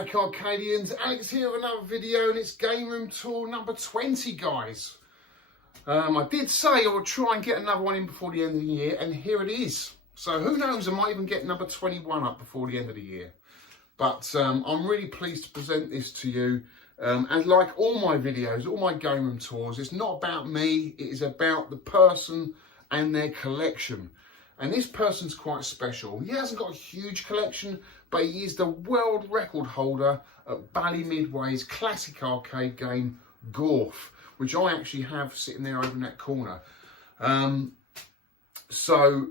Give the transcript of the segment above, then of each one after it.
back, Arcadians. Alex here with another video, and it's Game Room Tour number 20, guys. I did say I would try and get another one in before the end of the year, and here it is. So who knows, I might even get number 21 up before the end of the year. But I'm really pleased to present this to you. And like all my videos, all my Game Room tours, it's not about me, it is about the person and their collection. And this person's quite special. He hasn't got a huge collection, but he is the world record holder at Ballymidway's classic arcade game, Gorf, which I actually have sitting there over in that corner. So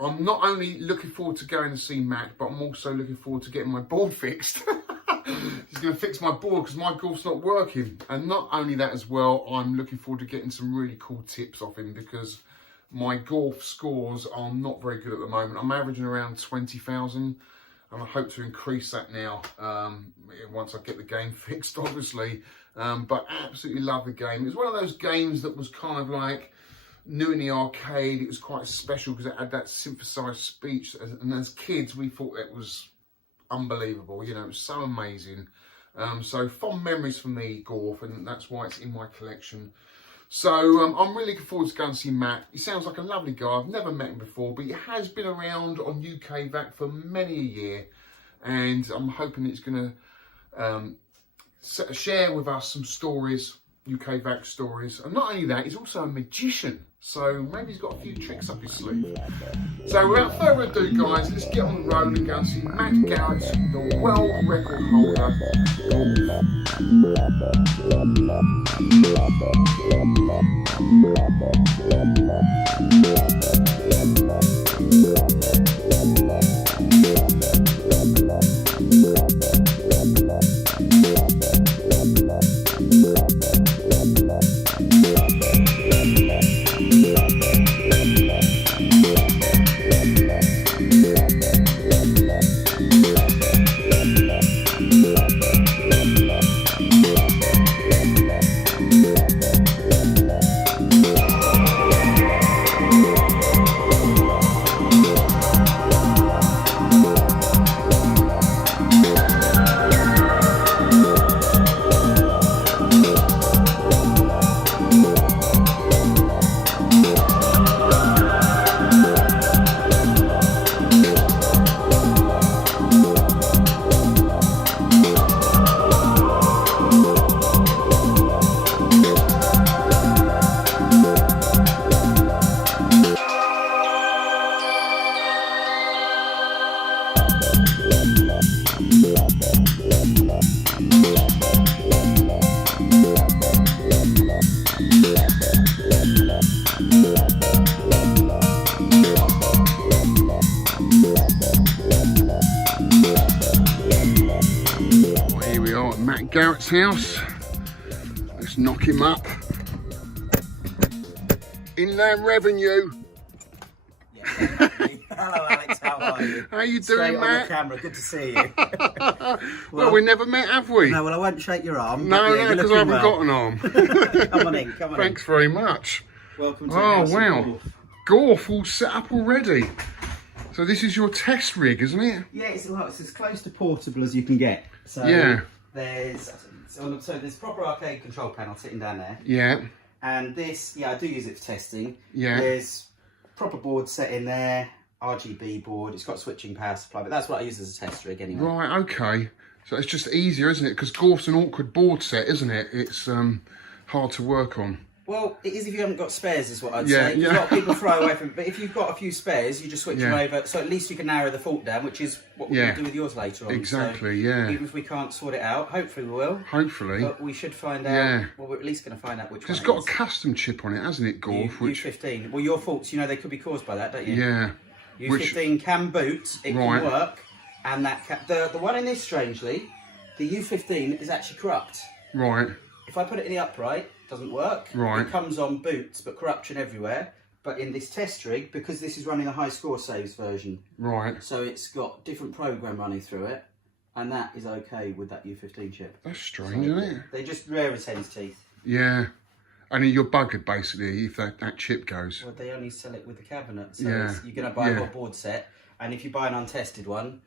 I'm not only looking forward to going to see Matt, but I'm also looking forward to getting my board fixed. He's going to fix my board because my Gorf's not working. And not only that as well, I'm looking forward to getting some really cool tips off him because my Gorf scores are not very good at the moment. I'm averaging around 20,000 and I hope to increase that now once I get the game fixed, obviously. But absolutely love the game. It was one of those games that was kind of like new in the arcade. It was quite special because it had that synthesized speech. And as kids, we thought it was unbelievable. You know, it was so amazing. So fond memories for me, Gorf, and that's why it's in my collection. So I'm really looking forward to going to see Matt. He sounds like a lovely guy. I've never met him before, but he has been around on UK VAC for many a year. And I'm hoping he's going to share with us some stories, UK VAC stories. And not only that, he's also a magician. So maybe he's got a few tricks up his sleeve. So without further ado, guys, let's get on the road and go and see Matt Garret, the world record holder. Matt Garret's house. Let's knock him up. Inland Revenue. Yeah, hello Alex, how are you? How you Straight doing, on Matt? the camera, good to see you. well, we never met, have we? No, well I won't shake your arm. No, yeah, no, because I haven't got an arm. Come on in, come on Thanks very much. Welcome to the house of wow. Gorf all set up already. So this is your test rig, isn't it? Yeah, it's as close to portable as you can get. So yeah. There's proper arcade control panel sitting down there. Yeah. And this, yeah, I do use it for testing. Yeah. There's proper board set in there, RGB board. It's got switching power supply, but that's what I use as a test rig anyway. Right, okay. So it's just easier, isn't it? Because Gorf's an awkward board set, isn't it? It's hard to work on. Well, it is if you haven't got spares, is what I'd Yeah, say. yeah. A lot of people throw away from it, but if you've got a few spares, you just switch them over. So at least you can narrow the fault down, which is what we're going to do with yours later on. Exactly, so yeah. Even if we can't sort it out, hopefully we will. Hopefully. But we should find out. Well, we're at least going to find out which one. It's got a custom chip on it, hasn't it, Gorf? U15. Well, your faults, you know, they could be caused by that, don't you? Yeah. U15 can boot, it can work, and that the one in this, strangely, the U15 is actually corrupt. Right. If I put it in the upright, it doesn't work. Right. It comes on boots, but corruption everywhere. But in this test rig, because this is running a high score saves version, right? So it's got different program running through it, and that is okay with that U15 chip. That's strange, isn't it? They're just rare as hen's teeth. Yeah. And you're buggered basically if that chip goes. Well, they only sell it with the cabinet, so yeah. you're going to buy a whole board set, and if you buy an untested one,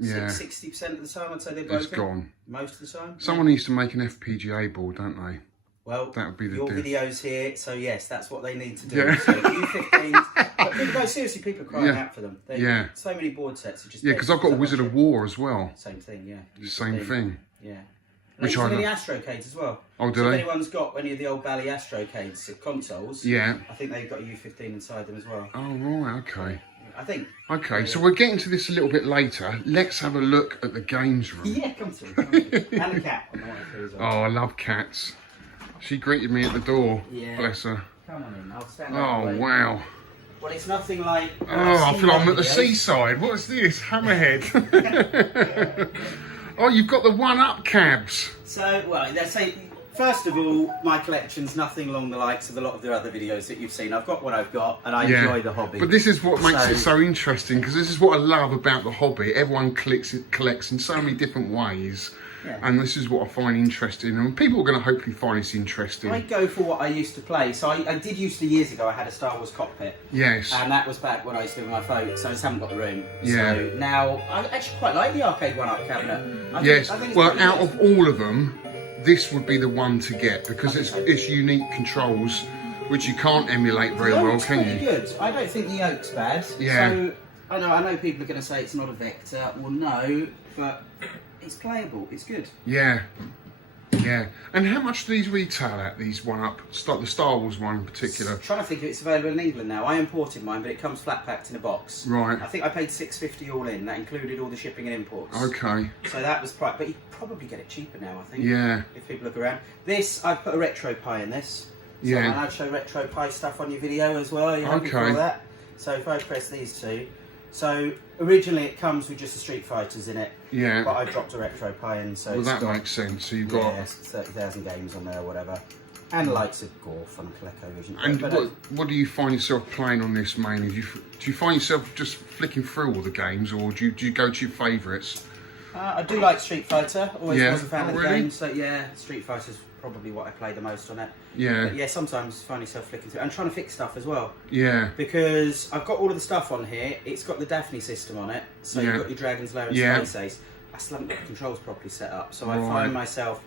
Yeah. 60% of the time, I'd say they're broken. It's gone. Most of the time. Someone needs to make an FPGA board, don't they? Well, that would be your video's here, so yes, that's what they need to do. Yeah. So U15s, but people, no, seriously, people are crying out for them. So many board sets are just. Yeah, because I've got a Wizard of War as well. Same thing, yeah. Same thing. Yeah. Which I the Astrocades as well. Oh, do so they? If anyone's got any of the old Bally Astrocades consoles, yeah, I think they've got a U15 inside them as well. Oh right, okay. I think. Okay, so we're getting to this a little bit later. Let's have a look at the games room. Yeah, come through. And the cat on the way through as well. Oh, I love cats. She greeted me at the door. Yeah. Bless her. Come on in. I'll stand Oh, wow. Well, it's nothing like. Oh, I feel like I'm at the seaside. What's this? Hammerhead. Oh, you've got the one-up cabs. So, well, let's say, first of all, my collection's nothing along the likes of a lot of the other videos that you've seen. I've got what I've got, and I enjoy the hobby. But this is what makes it so interesting, because this is what I love about the hobby. Everyone collects in so many different ways. Yeah. And this is what I find interesting, and people are going to hopefully find this interesting. I go for what I used to play. So I did used to, years ago, I had a Star Wars cockpit. Yes. And that was back when I used to do my phone, so I just haven't got the room. Yeah. So now, I actually quite like the arcade one-up cabinet. I think well, out of all of them, this would be the one to get, because it's unique controls, which you can't emulate very well, can you? Good. I don't think the yoke's bad. Yeah. So, I know people are going to say it's not a Vector. Well, no, but it's playable. It's good. Yeah. Yeah. And how much do these retail at, these one-up? The Star Wars one in particular? I'm trying to think if it's available in England now. I imported mine, but it comes flat packed in a box. Right. I think I paid $6.50 all in. That included all the shipping and imports. Okay. So that was but you probably get it cheaper now, I think. Yeah. If people look around. This, I've put a Retro Pi in this. So yeah. I'd show Retro Pi stuff on your video as well. You're happy for that? So if I press these two. So originally it comes with just the Street Fighters in it. Yeah. But I dropped a Retro Pi in, so well, that makes sense. So you've got 30,000 games on there or whatever. And the likes of Gorf and ColecoVision. And what do you find yourself playing on this mainly? Do you find yourself just flicking through all the games, or do you go to your favourites? I do like Street Fighter. Always was a fan of the really? game. So yeah, Street Fighter's probably what I play the most on it. Yeah. But yeah, sometimes find yourself flicking through. I'm trying to fix stuff as well. Yeah. Because I've got all of the stuff on here. It's got the Daphne system on it. So you've got your Dragon's Lair and Space Ace. I still haven't got the controls properly set up. So I find myself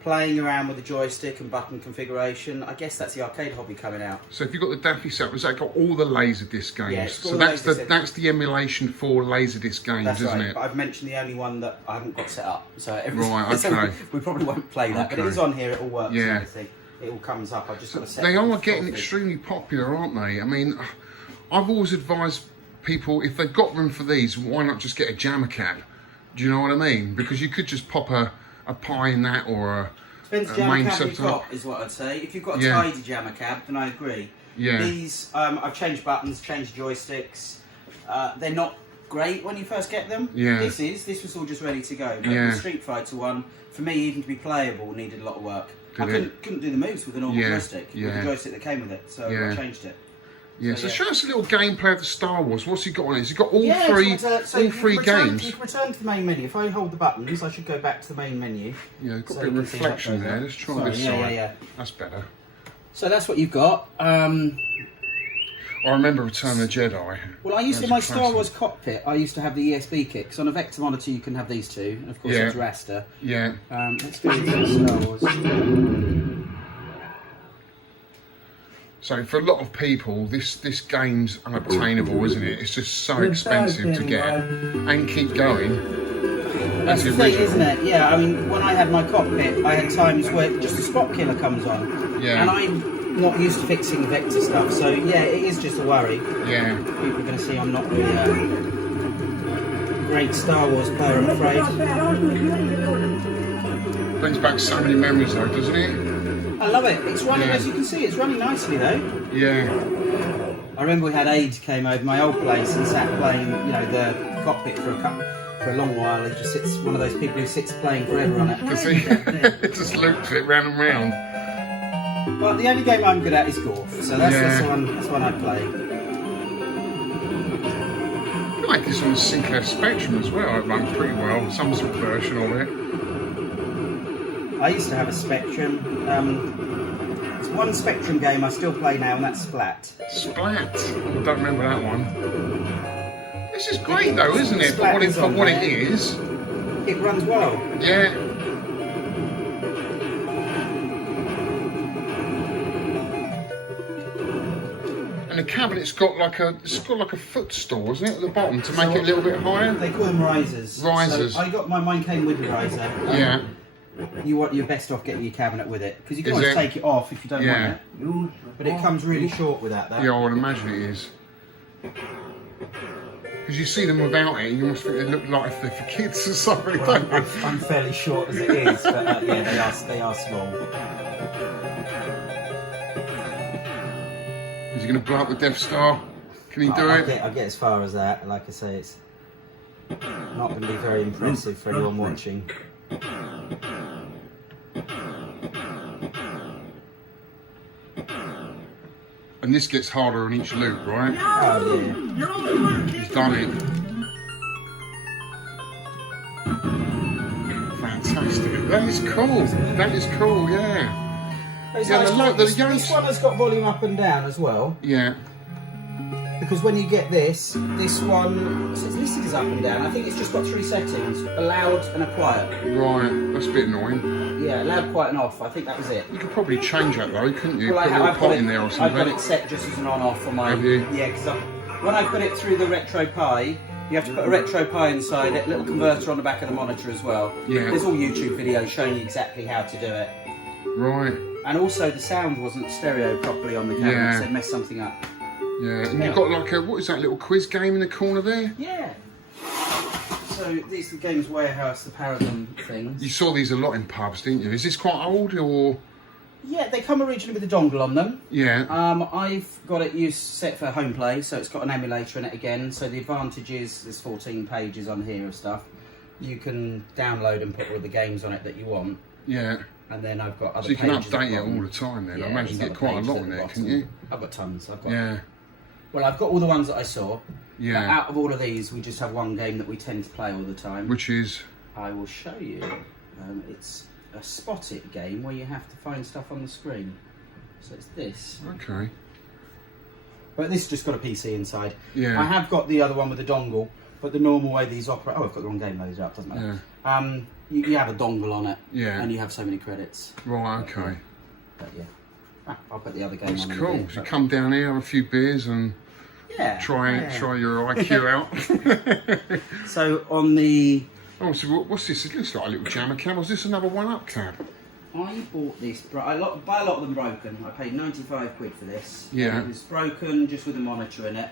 playing around with the joystick and button configuration. I guess that's the arcade hobby coming out. So if you've got the Daffy set, has that got all the Laserdisc games? Yeah, so that's the emulation for Laserdisc games, isn't it? But I've mentioned the only one that I haven't got set up. So okay. We probably won't play that, but it is on here. It all works. Yeah. And everything. It all comes up. I've just got to set. They are getting extremely popular, aren't they? I mean, I've always advised people, if they've got room for these, why not just get a jammer cap? Do you know what I mean? Because you could just pop a Pi in that, or a depends jammer cab you've got, is what I'd say. If you've got a tidy jammer cab, then I agree. Yeah. These, I've changed buttons, changed joysticks. They're not great when you first get them. Yeah. This was all just ready to go. But the Street Fighter one, for me, even to be playable, needed a lot of work. I couldn't do the moves with a normal joystick, with the joystick that came with it, so I changed it. Yeah, so show us a little gameplay of the Star Wars. What's he got on it? Has he got all three games? You can return to the main menu. If I hold the buttons, I should go back to the main menu. Yeah, got a bit of reflection there. Let's try this side. Yeah. That's better. So that's what you've got. I remember Return of the Jedi. Well, I used to, my Star Wars cockpit, I used to have the ESB kit. Because on a Vector monitor you can have these two. And of course it's raster. Yeah. Let's do Star Wars. So for a lot of people, this game's unobtainable, isn't it? It's just so expensive to get and keep going. That's the thing, isn't it? Yeah, I mean, when I had my cockpit, I had times where just a spot killer comes on. Yeah. And I'm not used to fixing Vector stuff, so yeah, it is just a worry. Yeah. People are going to see I'm not really a great Star Wars player, I'm afraid. Brings back so many memories though, doesn't it? I love it. It's running, as you can see, it's running nicely though. Yeah. I remember we had Aid came over my old place and sat playing, the cockpit for a long while. He just sits, one of those people who sits playing forever on it. Does he? Just loops it round and round. Well, the only game I'm good at is Gorf, so that's the one I play. I feel like this on the Sinclair Spectrum as well. It runs pretty well. Some sort of version of it. I used to have a Spectrum. It's one Spectrum game I still play now, and that's Splat. Splat? I don't remember that one. This is great though, isn't it? For what it is. It runs well. Yeah. And the cabinet's got like a footstool, isn't it, at the bottom to make it a little bit higher? They call them risers. Risers. So I got mine came with a riser. Yeah. You're best off getting your cabinet with it because you can always take it off if you don't want it. But it comes really short without that. Yeah, I would imagine it is. Because you see them without it, you must think they look like they're for kids or something, don't they? I'm fairly short as it is, but yeah, they are small. Is he going to blow up the Death Star? Can he do it? I'll get as far as that. Like I say, it's not going to be very impressive for anyone watching. And this gets harder on each loop, right? Oh yeah. He's done it. Fantastic. That is cool. That is cool, yeah. This one has got volume up and down as well. Yeah. Because when you get this one, it's listed as up and down. I think it's just got 3 settings: a loud and a quiet. Right, that's a bit annoying. Yeah, loud, quiet, and off. I think that was it. You could probably change that though, couldn't you? Well, put a little pot in there or something. I've got it set just as an on-off on my. Have you? Yeah, because when I put it through the Retro Pi, you have to put a Retro Pi inside it, a little converter on the back of the monitor as well. Yeah. There's all YouTube videos showing you exactly how to do it. Right. And also the sound wasn't stereo properly on the camera, so it messed something up. Yeah, and you've got like a, what is that little quiz game in the corner there? Yeah. So these are the Games Warehouse, the Paragon things. You saw these a lot in pubs, didn't you? Is this quite old or? Yeah, they come originally with a dongle on them. Yeah. I've got it set for home play, so it's got an emulator in it again. So the advantage is there's 14 pages on here of stuff. You can download and put all the games on it that you want. Yeah. And then I've got other pages. So you can pages update it all the time then. Yeah, I imagine you get quite a lot in there, can you? I've got tons. Yeah. Well, I've got all the ones that I saw. Yeah. But out of all of these, we just have one game that we tend to play all the time. Which is? I will show you. It's a spot it game where you have to find stuff on the screen. So it's this. Okay. But this has just got a PC inside. Yeah. I have got the other one with the dongle, but the normal way these operate... Oh, I've got the wrong game loaded up, doesn't matter. Yeah. You have a dongle on it. Yeah. And you have so many credits. Right, okay. But yeah. I'll put the other game on. That's cool. So you come down here, have a few beers and... Try your IQ out. So on the... Oh, so what's this? It looks like a little jammer cab. Was this another one-up cab? I bought this, I buy a lot of them broken. I paid 95 quid for this. Yeah. It was broken, just with a monitor in it.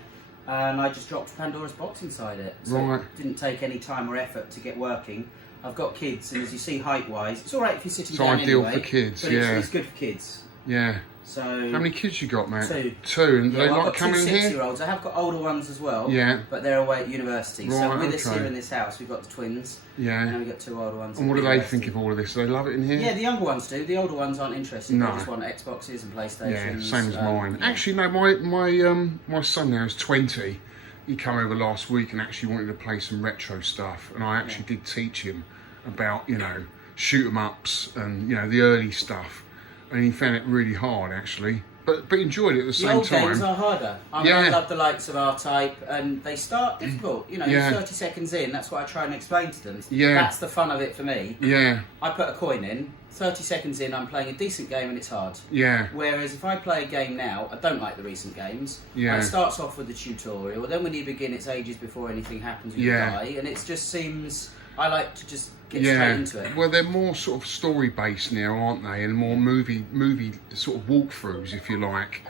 And I just dropped Pandora's box inside it. So right. It didn't take any time or effort to get working. I've got kids, and as you see height-wise, it's alright if you're sitting down anyway. It's ideal for kids, but it's good for kids. Yeah. So how many kids you got, mate? 2. 2, and they like coming in here? I've got 2 6-year-olds. I have got older ones as well. Yeah. But they're away at university. Right, so with us here in this house, we've got the twins. Yeah. And then we've got 2 older ones. And what do they think of all of this? Do they love it in here? Yeah, the younger ones do. The older ones aren't interested. No. They just want Xboxes and PlayStations. Yeah, same as mine. Yeah. Actually, no, my son now is 20. He came over last week and actually wanted to play some retro stuff, and I actually did teach him about, you know, shoot 'em ups and, you know, the early stuff, and he found it really hard actually. But enjoyed it at the same old time. games are harder. I love the likes of R-Type, and they start difficult. You know, you're 30 seconds in, that's what I try and explain to them. Yeah. That's the fun of it for me. Yeah. I put a coin in, 30 seconds in, I'm playing a decent game and it's hard. Yeah. Whereas if I play a game now, I don't like the recent games. Yeah. It starts off with the tutorial, then when you begin, it's ages before anything happens, you die, and it just seems... I like to just get straight into it. Well, they're more sort of story-based now, aren't they? And more movie sort of walkthroughs, if you like.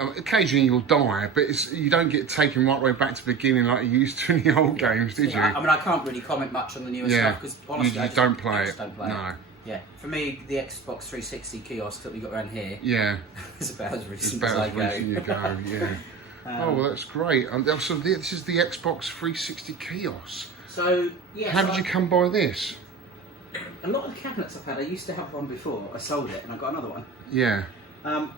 Occasionally you'll die, but you don't get taken right way back to the beginning like you used to in the old games, did you? I mean, I can't really comment much on the newer stuff because honestly, you just don't play it. Don't play no. it. Yeah, for me, the Xbox 360 kiosk that we got around here is about as recent as I go. Yeah. Oh, well, that's great. And also, this is the Xbox 360 kiosk. So, yeah. How did you come by this? A lot of the cabinets I've had, I used to have one before. I sold it and I got another one. Yeah.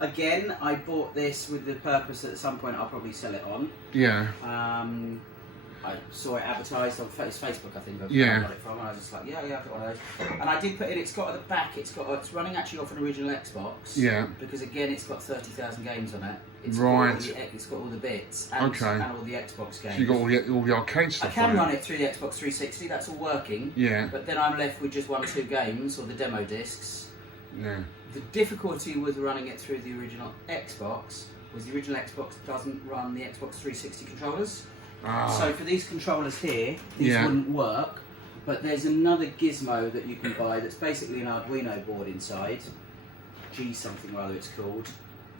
Again, I bought this with the purpose that at some point I'll probably sell it on. Yeah. I saw it advertised on Facebook, I think. I got it from, and I was just like, yeah, I've got one of those. And I did put it. It's got at the back. It's running actually off an original Xbox. Yeah. Because again, it's got 30,000 games on it. It's it's got all the bits and, and all the Xbox games. So you got all the arcade stuff. I can run it through the Xbox 360. That's all working. Yeah. But then I'm left with just 1 or 2 games or the demo discs. Yeah. The difficulty with running it through the original Xbox was the original Xbox doesn't run the Xbox 360 controllers. So for these controllers here, these wouldn't work. But there's another gizmo that you can buy that's basically an Arduino board inside, G something rather it's called,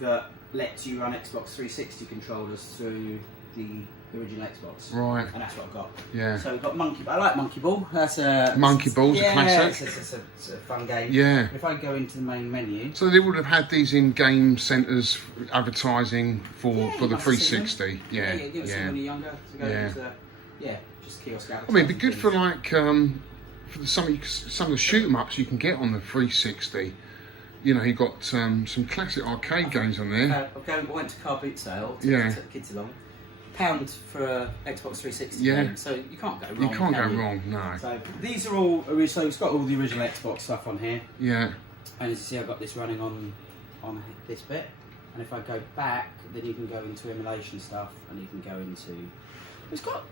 that lets you run Xbox 360 controllers through the original Xbox. Right. And that's what I've got. Yeah. So we've got Monkey Ball. I like Monkey Ball. That's a... Monkey Ball's a classic. It's a fun game. Yeah. If I go into the main menu... So they would have had these in game centres advertising for the 360. Yeah. Yeah, give it when you're younger to go into... Yeah, just kiosk advertising. I mean, it'd be good for like for some of the shoot 'em ups you can get on the 360. You know, you got some classic arcade games on there. I went to car boot sale to take the kids along. £1 for a Xbox 360 game, so you can't go wrong. You can't go wrong, no. So these are all. So it's got all the original Xbox stuff on here. Yeah. And as you see, I've got this running on this bit. And if I go back, then you can go into emulation stuff, and you can go into. It's got.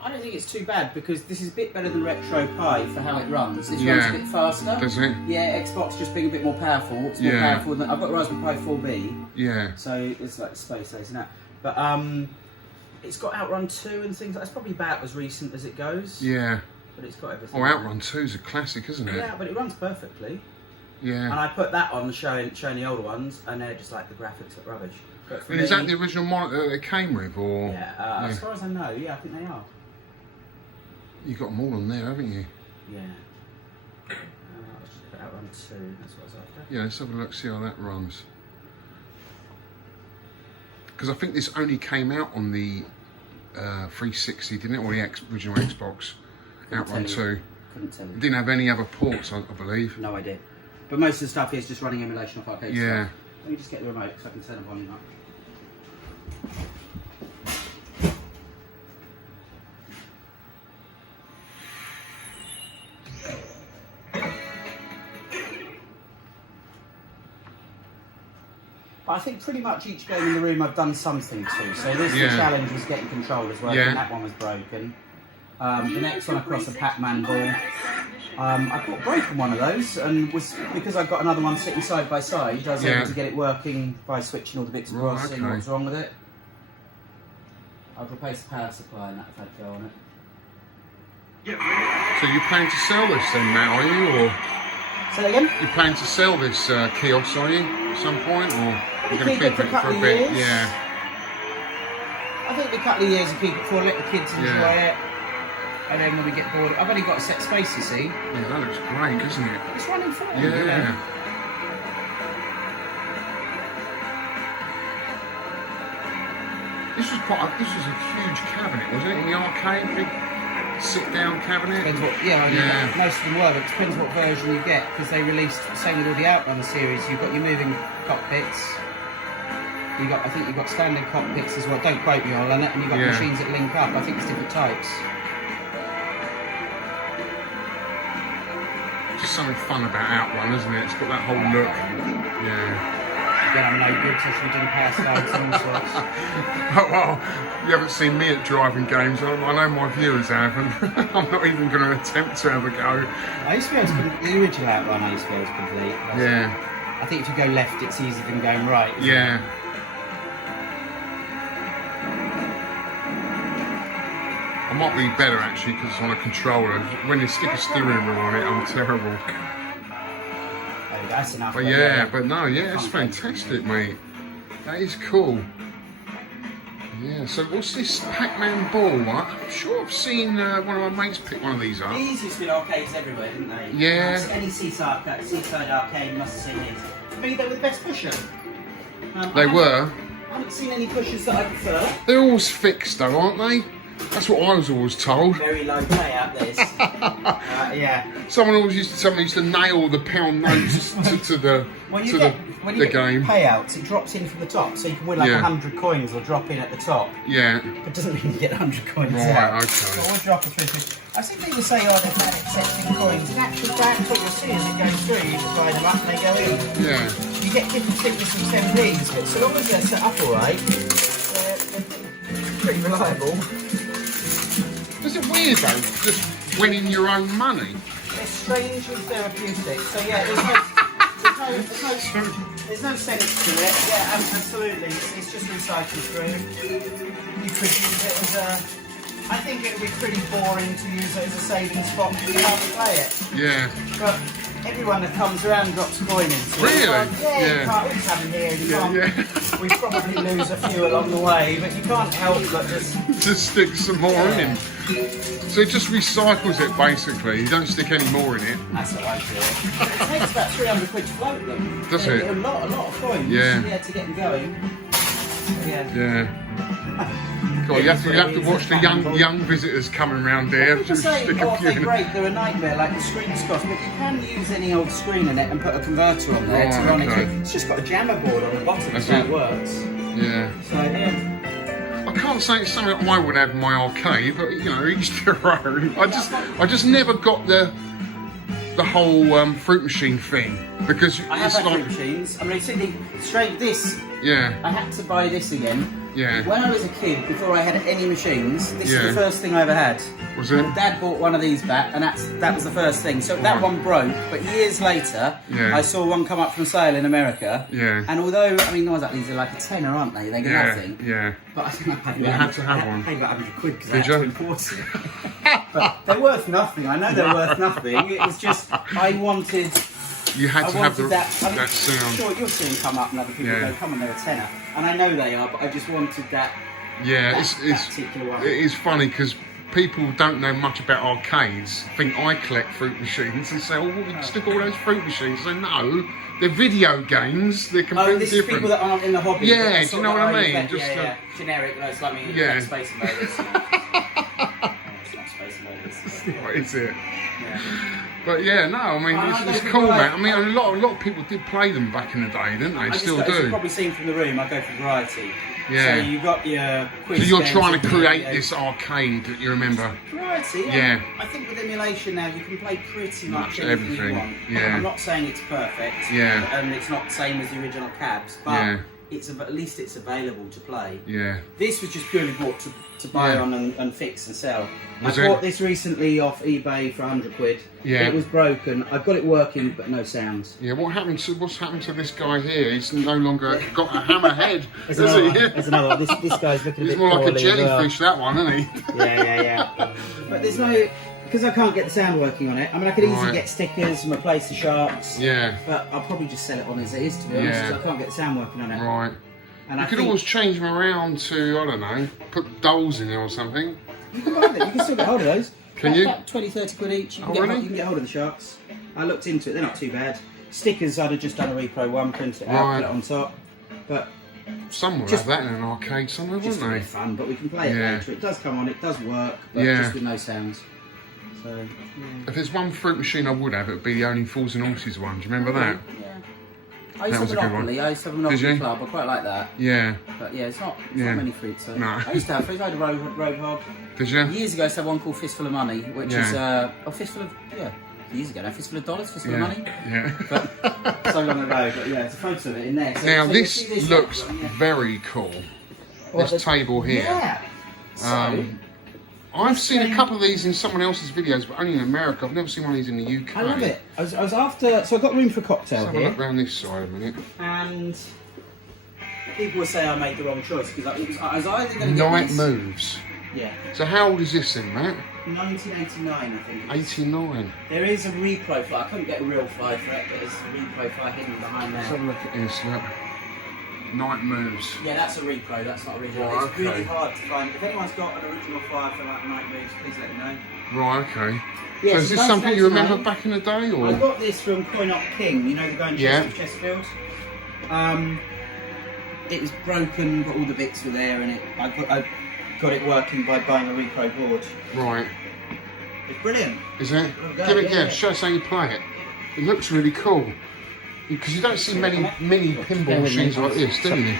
I don't think it's too bad because this is a bit better than Retro Pi for how it runs. This runs a bit faster. Does it? Yeah, Xbox just being a bit more powerful. It's more powerful than I've got Raspberry Pi 4B. Yeah. So it's like Space Station now. But it's got Outrun 2 and things. That's probably about as recent as it goes. Yeah. But it's got everything. Oh, Outrun 2 is a classic, isn't it? Yeah, but it runs perfectly. Yeah. And I put that on showing the older ones, and they're just like the graphics look rubbish. But And is that the original monitor that it came with, or? Yeah, as far as I know, yeah, I think they are. You got them all on there, haven't you? Yeah. Let's just put Outrun 2. That's what I was after. Yeah, let's have a look, see how that runs. Because I think this only came out on the 360, didn't it? Or the original Xbox. Outrun 2. Couldn't tell you. It didn't have any other ports, I believe. No idea. But most of the stuff here is just running emulation off arcade stuff. Let me just get the remote so I can turn the volume up. I think pretty much each game in the room I've done something to. So this the challenge was getting controllers working. That one was broken. The next one across a Pac-Man ball. I got broken one of those, and was because I've got another one sitting side by side. I was able to get it working by switching all the bits and bobs, seeing what was wrong with it. I've replaced the power supply and that if I'd go on it. So you plan to sell this then, Matt, are you? Or say that again? You plan to sell this kiosk, are you, at some point, or you're going to keep it for a bit? Years. Yeah. I think a couple of years and keep it for let the kids enjoy it. And then when we get bored, I've only got a set space, you see. Yeah, that looks great, doesn't it? It's running fine. Yeah. You know? This was a huge cabinet, wasn't it? In the arcade, big sit-down cabinet. Depends what, most of them were, but it depends what version you get because they released. Same with all the Outrun series. You've got your moving cockpits. I think you've got standard cockpits as well. Don't quote me on it. And you've got machines that link up. I think it's different types. Just something fun about Outrun, isn't it? It's got that whole look. Yeah. Again, I'm no good, so I should be doing power slides and all sorts. Well, you haven't seen me at driving games. I know my viewers haven't. I'm not even going to attempt to have a go. I used to be able to the original Outrun. I used to be able to complete. I think if you go left, it's easier than going right. Yeah. I might be better actually because it's on a controller. When you stick a steering wheel on it, I'm terrible. That's enough. But it's fantastic, mate. That is cool. Yeah, so what's this Pac-Man ball? I'm sure I've seen one of my mates pick one of these up. These used to be in arcades everywhere, didn't they? Yeah. Any seaside arcade must have seen these. For me, they were the best pusher. They were. I haven't seen any pushers that I prefer. They're always fixed though, aren't they? That's what I was always told. Very low payout, this. Yeah. Someone always used to nail the pound notes to the when you get game. Payouts, it drops in from the top, so you can win like 100 coins or drop in at the top. Yeah. But it doesn't mean you get 100 coins right, out. Okay. So we'll drop a 50. I've seen people say, oh, they've had accepting coins. In actual fact, what you'll see as it goes through, you just buy them up and they go in. Yeah. You get different thickness and 10p's, but so long as they're set up alright, they're pretty reliable. Is it weird though, just winning your own money? It's strangely therapeutic. So yeah, there's no sense to it. Yeah, absolutely. It's just recycled through. You could use it as a... I think it would be pretty boring to use it as a saving spot for how to play it. Yeah. But everyone that comes around drops a coin into it. Really? Yeah. You can't always have them here. We probably lose a few along the way, but you can't help but just stick some more in. So it just recycles it basically. You don't stick any more in it. That's what I feel. It takes about 300 quid to float them. Does it? A lot of coins. Yeah. To get them going. Yeah. God, you have to watch the young visitors coming around here. People say, they're great, they're a nightmare, like the screen's cost, but you can use any old screen in it and put a converter on there to run it. It's just got a jammer board on the bottom, so it works. Yeah. So, yeah. I can't say it's something I would have in my arcade, but you know, each their own. I just never got the whole fruit machine thing because I have it's had like fruit machines. I mean, see, straight this. Yeah. I had to buy this again. Yeah. When I was a kid, before I had any machines, this Yeah. was the first thing I ever had. Was it? And Dad bought one of these back, and that was the first thing. So that one broke, but years later, Yeah. I saw one come up from sale in America. Yeah. And although, I mean, these are like a tenner, aren't they? They're nothing. Yeah. But I think I paid You had to have one. I paid about 100 quid because I Did had to you? import it. But they're worth nothing. I know they're worth nothing. It was just, I wanted... You had to have that sound. Sure, you'll see them come up and other people go, come on, they're a tenner. And I know they are, but I just wanted that. Yeah, that particular one. it is funny because people don't know much about arcades. Think I collect fruit machines and say, "Oh, well, we stick all those fruit machines." I say, "No, they're video games. They're completely this different." Is people that aren't in the hobby. Yeah, do you know what I mean? Just generic, like me. Yeah. Space Invaders. It's not Space Invaders. What is it? Yeah. But yeah, no, I mean, it's cool, man. I mean, a lot of people did play them back in the day, didn't they? Still do. As you've probably seen from the room, I go for variety. Yeah. So you've got your quiz So you're games trying to and create this arcade that you remember? Variety, Yeah. I think with emulation now, you can play pretty much everything. you want. Yeah. I'm not saying it's perfect. Yeah. And it's not the same as the original cabs, but Yeah. at least it's available to play. Yeah. This was just purely bought to buy on and fix and sell. Was I it? bought this recently off eBay for 100 quid. Yeah. It was broken. I've got it working, but no sounds. Yeah, what's happened to this guy here? He's no longer got a hammerhead. There's another one. This guy's looking a He's bit more like a poorly as well. jellyfish, that one, isn't he? Yeah. But there's no... Because I can't get the sound working on it. I mean, I could easily get stickers and replace the sharks. Yeah. But I'll probably just sell it on as it is, to be honest, because I can't get the sound working on it. Right. And You could always change them around to, I don't know, put dolls in there or something. You can buy them. You can still get hold of those. Can you? About 20, 30 quid each. You can, really? You can get hold of the sharks. I looked into it. They're not too bad. Stickers, I'd have just done a repro one, print it out, put it on top. But some will have that in an arcade somewhere, wouldn't they? Just fun, but we can play it later. It does come on, it does work, but just with no sounds. So, If there's one fruit machine I would have, it would be the Only Fools and Horses one. Do you remember that? Yeah. I used to have Monopoly. I used to have a Monopoly club. I quite like that. Yeah. But yeah, it's not many fruits. So. No. I used to have fruits. I had a Roadhog. Did you? Years ago, I used to have one called Fistful of Money, which is Fistful of years ago. No, Fistful of Dollars, Fistful of Money. Yeah. But so long ago. But yeah, it's a photo of it in there. So, now this looks very cool. This table here. Yeah. So, I've seen a couple of these in someone else's videos, but only in America. I've never seen one of these in the UK. I love it. I was after, so I got room for a cocktail Let's have a look around this side a minute. And people would say I made the wrong choice because I was either going to get Night this. Moves. Yeah. So how old is this then, Matt? 1989, I think. 89. There is a repro fly. I couldn't get a real fly for it, but there's a repro fly hidden behind there. Let's have a look at this. Look. Night Moves. Yeah, that's a repro. That's not original. Right, it's really hard to find. If anyone's got an original fly for like Night Moves, please let me know. Right. Okay. Yeah, so is this something you remember back in the day, or? I got this from Coin Op King. You know the guy in Chesterfield. It was broken, but all the bits were there, and I got it working by buying a repro board. Right. It's brilliant. Is it? Go, Give it, yeah. show us how you play it. It looks really cool. Because you don't see many mini pinball machines like this, do you?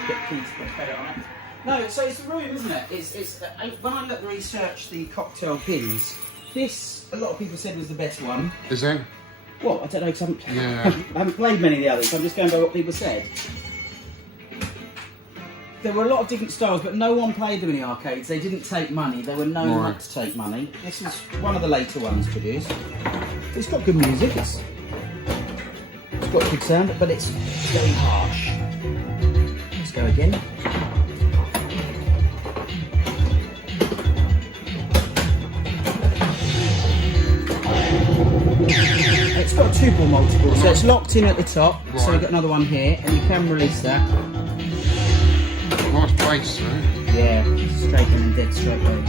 No, so it's a room, isn't it? It's when I looked research the cocktail pins, this a lot of people said was the best one. Is it? Well, I don't know because I Yeah. haven't played many of the others. So I'm just going by what people said. There were a lot of different styles, but no one played them in the arcades. They didn't take money. They were known not to take money. This is one of the later ones produced. It's got good music. It's got a good sound, but it's very harsh. Let's go again. It's got a 2-ball multiple, so it's locked in at the top. Right. So we've got another one here, and you can release that. Nice bass, right? Yeah, straight in and dead straight away.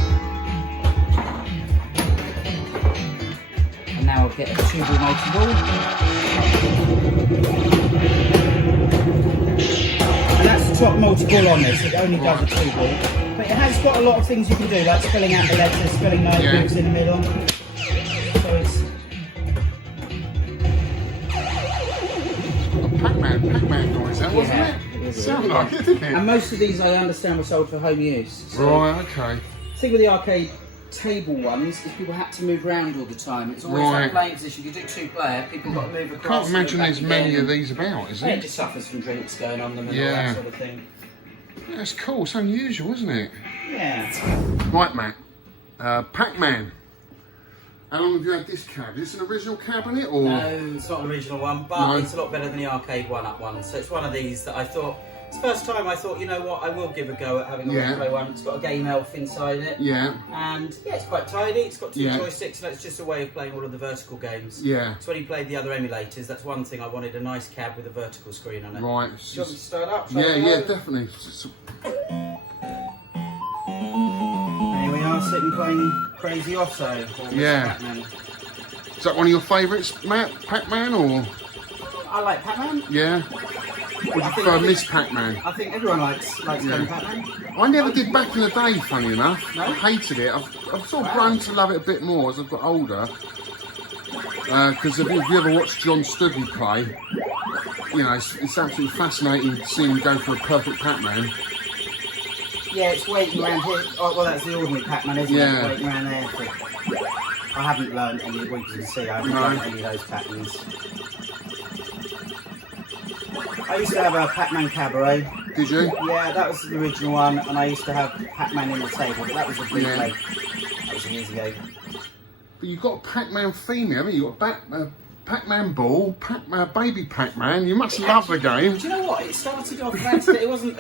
And now I'll get a 2-ball multiple. And that's the top multiple on this, it only does a 2-ball. But it has got a lot of things you can do, like spelling out the letters, spelling notebooks in the middle. So it's... Pac-Man noise, that wasn't it? Sound like it, didn't it? And most of these I understand were sold for home use. So Right, okay. the thing with the arcade table ones is people had to move around all the time. It's always Right. like playing position. You do 2-player, people got to move I across. can't imagine move there's back many again. of these about, is Yeah, it it? just suffers from drinks going on them and all Yeah. that sort of thing. Yeah, it's cool, it's unusual, isn't it? Yeah. Right, Matt. Pac-Man. How long have you had this cab? Is this an original cabinet or? No, it's not an original one, but No. it's a lot better than the arcade one-up one. So it's one of these that I thought, it's the first time I thought, you know what, I will give a go at having a retro one. It's got a game elf inside it. Yeah. And yeah, it's quite tidy. It's got 2 Yeah. joysticks, and it's just a way of playing all of the vertical games. Yeah. So when you played the other emulators, that's one thing. I wanted a nice cab with a vertical screen on it. Right. Do you want me to start up? Shall Yeah, I go? yeah, definitely. Here we are, sitting playing Crazy Otto. Or Mr. Yeah. Pac-Man. Is that one of your favourites, Matt? Pac-Man or? I like Pac-Man. Yeah. Or do you prefer Miss Pac-Man? I think everyone likes playing Pac-Man. I never did back in the day, funny enough. No? I hated it. I've sort of grown to love it a bit more as I've got older. Because if you ever watched John Studley play, you know, it's absolutely fascinating seeing him go for a perfect Pac-Man. Yeah, it's waiting around here. Oh, well, that's the ordinary Pac-Man, isn't Yeah. it? Waiting around there. I haven't learned any, well, you can see, I haven't learned any of those patterns. I used to have a Pac-Man Cabaret. Did you? Yeah, that was the original one, and I used to have Pac-Man in the table, but that was a bootleg. That was years ago. But you've got a Pac-Man theme here, haven't you? You've got Pac-Man Ball, Baby Pac-Man. You must love the game. Do you know what? It started off. It wasn't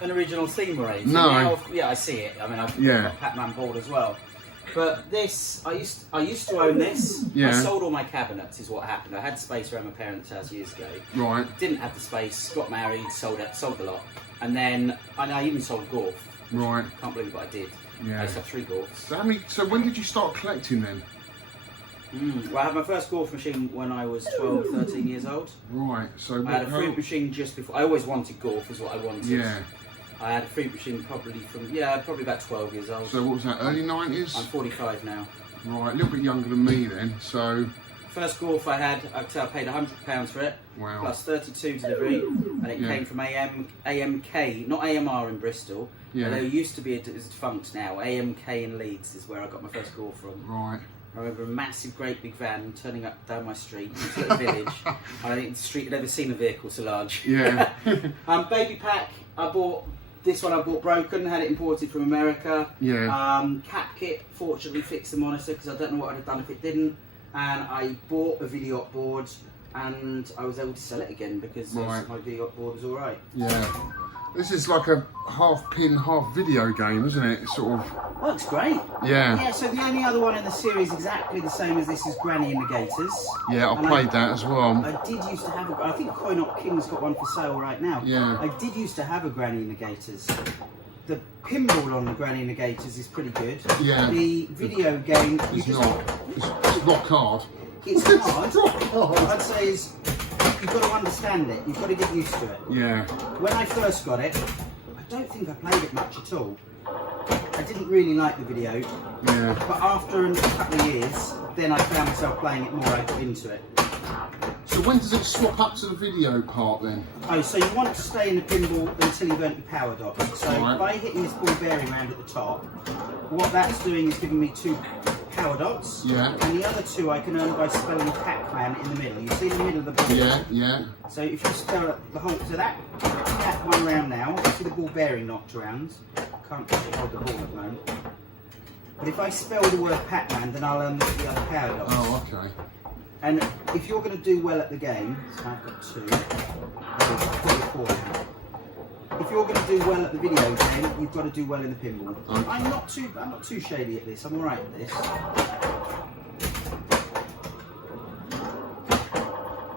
an original theme or anything. No. Now, yeah, I see it. I mean, I've got Pac-Man board as well. But this, I used to own this. Yeah. I sold all my cabinets. Is what happened. I had space around my parents' house years ago. Right. Didn't have the space. Got married. Sold the lot. And then I even sold Gorf. Right. Can't believe what I did. Yeah. I used to have 3 Gorfs. So when did you start collecting then? Well, I had my first Gorf machine when I was 12, 13 year old. Right. So I had a fruit machine just before. I always wanted Gorf, is what I wanted. Yeah. I had a fruit machine probably about 12 years old. So what was that? Early 90s? I'm 45 now. Right. A little bit younger than me then. So. First Gorf I had, I paid £100 for it. Wow. Plus 32 delivery, and it came from AMK, not AMR in Bristol. Yeah. There used to be it's defunct now. AMK in Leeds is where I got my first Gorf from. Right. I remember a massive, great big van turning up down my street, this little village. I think the street had never seen a vehicle so large. Yeah. Baby Pack, I bought broken, had it imported from America. Yeah. Cap kit, fortunately fixed the monitor because I don't know what I'd have done if it didn't. And I bought a video board and I was able to sell it again because my video board was alright. Yeah. This is like a half pin, half video game, isn't it? It's sort of. Works great. Yeah. Yeah, so the only other one in the series exactly the same as this is Granny and the Gators. Yeah, I played that as well. I did used to have I think Coin Op King's got one for sale right now. Yeah. I did used to have a Granny and the Gators. The pinball on the Granny and the Gators is pretty good. Yeah. The video game... It's not. It's rock hard. It's hard. What I'd say is you've got to understand it. You've got to get used to it. Yeah. When I first got it, I don't think I played it much at all. I didn't really like the video. Yeah. But after a couple of years, then I found myself playing it more. I got into it. So when does it swap up to the video part then? Oh, so you want to stay in the pinball until you've earned your power dots. So right. by hitting this ball bearing round at the top, what that's doing is giving me 2 power dots. Yeah. And the other 2 I can earn by spelling Pac-Man in the middle. You see the middle of the ball? Yeah, yeah. So if you spell the whole, so that one round now, you see the ball bearing knocked around. Can't actually hold the ball at the moment. But if I spell the word Pac-Man, then I'll earn the other power dots. Oh, okay. And if you're going to do well at the game, so I've got 2, I've got 4 now. If you're going to do well at the video game, you've got to do well in the pinball. Okay. I'm not too shady at this. I'm all right at this.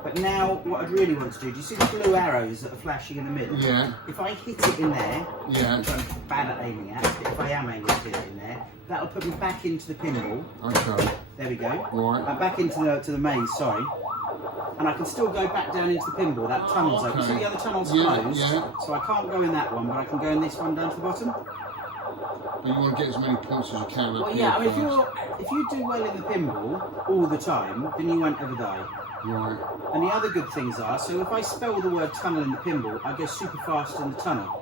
But now, what I'd really want to do you see the blue arrows that are flashing in the middle? Yeah. If I hit it in there, yeah. which I'm bad at aiming at, but if I am aiming to hit it in there, that'll put me back into the pinball. Okay. There we go. Right. Back into the maze, sorry. And I can still go back down into the pinball. That tunnel's open. Okay. So the other tunnel's Yeah, closed. yeah. So I can't go in that one, but I can go in this one down to the bottom. You want to get as many points as you can. Well, yeah. I mean, if you do well in the pinball all the time, then you won't ever die. Right. And the other good things are, so if I spell the word tunnel in the pinball, I go super fast in the tunnel.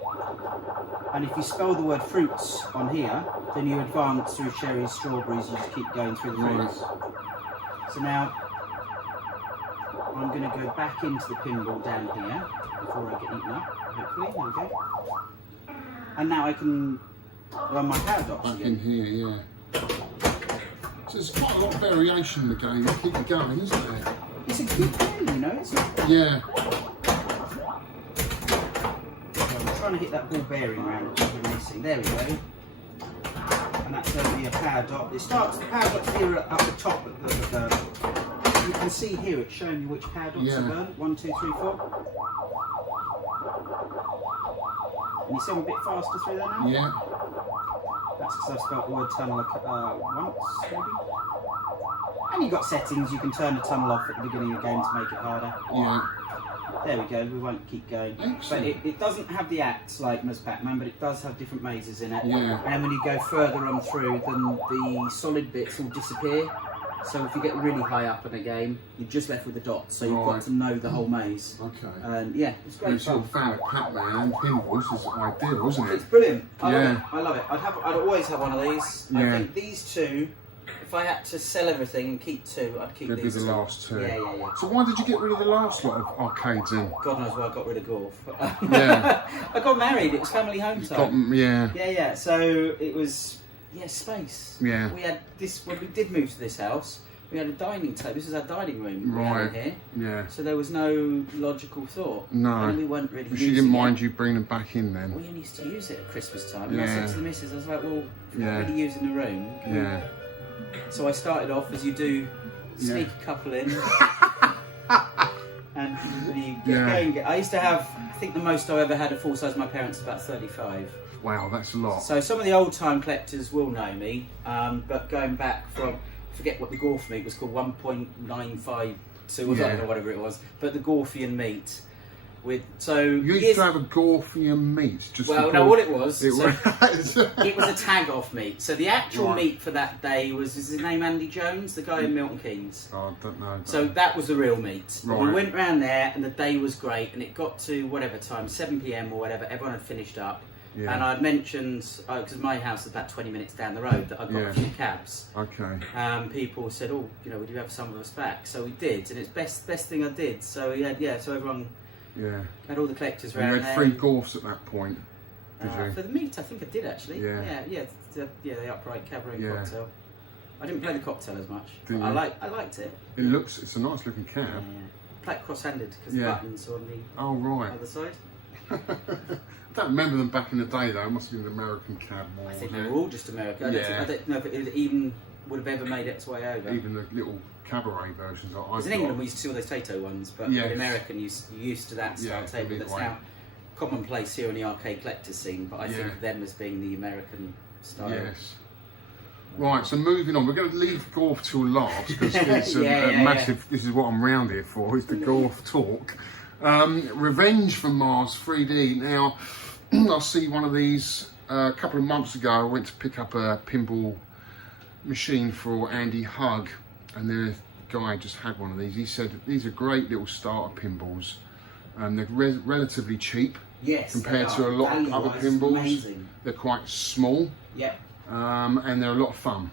And if you spell the word fruits on here, then you advance through cherries, strawberries, you just keep going through the fruits. So now, I'm going to go back into the pinball down here, before I get eaten up, hopefully, there we go. And now I can run my power dots Back again. in here, yeah. So there's quite a lot of variation in the game to keep it going, isn't there? It's a good game, you know, it's not... Yeah. I'm trying to hit that ball bearing round, which we're missing. There we go. And that's only a power dot. It starts, the power dot's here up the top of the you can see here it's showing you which power dots are burnt. 1, 2, 3, 4. Can you see I'm a bit faster through there now? Yeah. That's because I've spelled the word tunnel once, maybe. And you've got settings, you can turn the tunnel off at the beginning of the game to make it harder. Yeah. There we go, we won't keep going. Excellent. But it doesn't have the acts like Ms. Pac-Man, but it does have different mazes in it. Yeah. And when you go further on through, then the solid bits will disappear. So if you get really high up in a game, you're just left with the dots. So you've got to know the whole maze. Okay. And yeah, it's great You're sort fun. of fan of Pac-Man and pinballs is ideal, isn't it? It's brilliant. I love Yeah. it. I love it. I'd always have one of these. I Yeah. think these 2, if I had to sell everything and keep 2, I'd keep They'd be these the 2. last 2. Yeah, yeah, yeah. So why did you get rid of the last lot of arcades then? God knows why I got rid of Gorf. Yeah. I got married. It was family home time. Yeah. Yeah, yeah. So it was, space. Yeah. We had this, when we did move to this house, we had a dining table. This is our dining room we had in here. Yeah. So there was no logical thought. No. And we weren't really But she using didn't it. mind you bringing them back in then? We only used to use it at Christmas time. And I Yeah. said to the missus, I was like, well, if we're Yeah. not really using the room. Yeah. So I started off, as you do, sneak a couple in. And when you get going, I used to have, I think the most I ever had a full size of my parents was about 35. Wow, that's a lot. So some of the old time collectors will know me, but going back from, I forget what the Gorf meat was called, 1.952 or something or whatever it was, but the Gorfian meat. You used to have a Gorfian meat. Just what it was, it was a tag off meat. So the actual Right. meat for that day is his name Andy Jones, the guy in Milton Keynes. Oh, I don't know. So that was the real meat. Right. We went round there and the day was great, and it got to whatever time, 7 PM or whatever, everyone had finished up. Yeah. And I mentioned, because my house is about 20 minutes down the road, that I got a few cabs. Okay. People said, oh, would you have some of us back? So we did, and it's best thing I did. So we had, so everyone had all the collectors And round you had 3 Gorfs at that point, did you? For the meat, I think I did actually. Yeah. The upright cabaret cocktail. I didn't play the cocktail as much. Didn't I you? liked it. It's a nice looking cab. Yeah. Play it cross-handed because the buttons are on the other side. I don't remember them back in the day though. It must have been an American cab more. I think they were all just American. I don't know if it even would have ever made its way over. Even the little cabaret versions. Because in England we used to see all those Tato ones, but in American you're used to that style table. That's now commonplace here in the arcade collectors scene, but I think them as being the American style. Yes. Right, so moving on, we're going to leave Gorf till last because it's a massive. This is what I'm round here for. Is the Gorf talk. Revenge from Mars 3D. Now, I see one of these a couple of months ago. I went to pick up a pinball machine for Andy Hug, and the guy just had one of these. He said these are great little starter pinballs, and they're relatively cheap. Yes, compared to a lot of other pinballs. Amazing. They're quite small. Yep. And they're a lot of fun.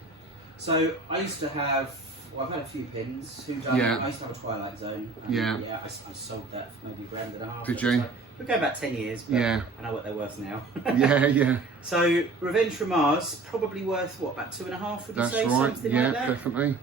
So I used to have, well, I've had a few pins. I used to have a Twilight Zone. Yeah. Yeah, I sold that for maybe £1.5. Did you? We go about 10 years, but yeah. I know what they're worth now. Yeah. So Revenge from Mars, probably worth what, about 2.5? Would you say? That's right. Something Yeah, like that? definitely.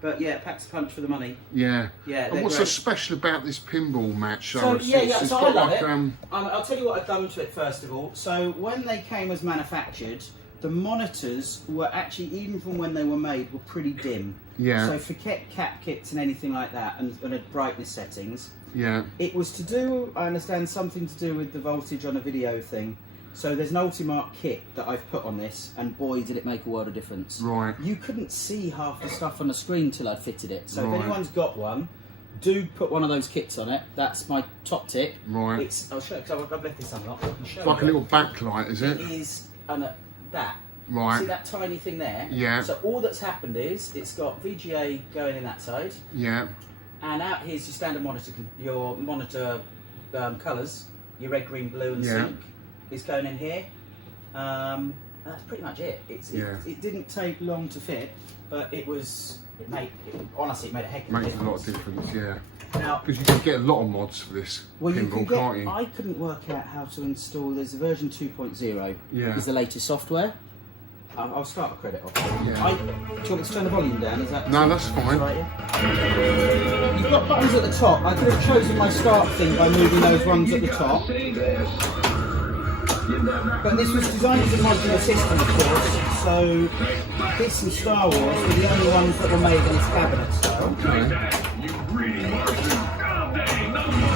But yeah, it packs a punch for the money. Yeah. Yeah. And what's so great. special about this pinball match? So it's so got I love like, it. I'll tell you what I've done to it first of all. So when they came as manufactured, the monitors were actually, even from when they were made, were pretty dim. Yeah. So forget cap kits and anything like that, and brightness settings. Yeah. It was to do, I understand, something to do with the voltage on a video thing. So there's an Ultimark kit that I've put on this, and boy did it make a world of difference. Right. You couldn't see half the stuff on the screen till I'd fitted it. So right. if anyone's got one, do put one of those kits on it. That's my top tip. Right. I'll show you, because I've left this unlocked. It's like a little backlight, is it? It is, that. Right. See that tiny thing there? Yeah. So all that's happened is, it's got VGA going in that side. Yeah. And out here's your standard monitor, your monitor colours, your red, green, blue and sync is going in here. That's pretty much it. It didn't take long to fit, but honestly, it made a heck of a difference. Makes a lot of difference, yeah. Now, because you can get a lot of mods for this pinball, can't you? I couldn't work out how to install, there's a version 2.0, yeah. is the latest software. I'll start a credit off. Yeah. Do you want me to turn the volume down? Is that no, that's fine. Right, yeah? You've got buttons at the top. I could have chosen my start thing by moving those ones at the top. But this was designed as a modular system, of course, so this and Star Wars were the only ones that were made in this cabinet style. Okay.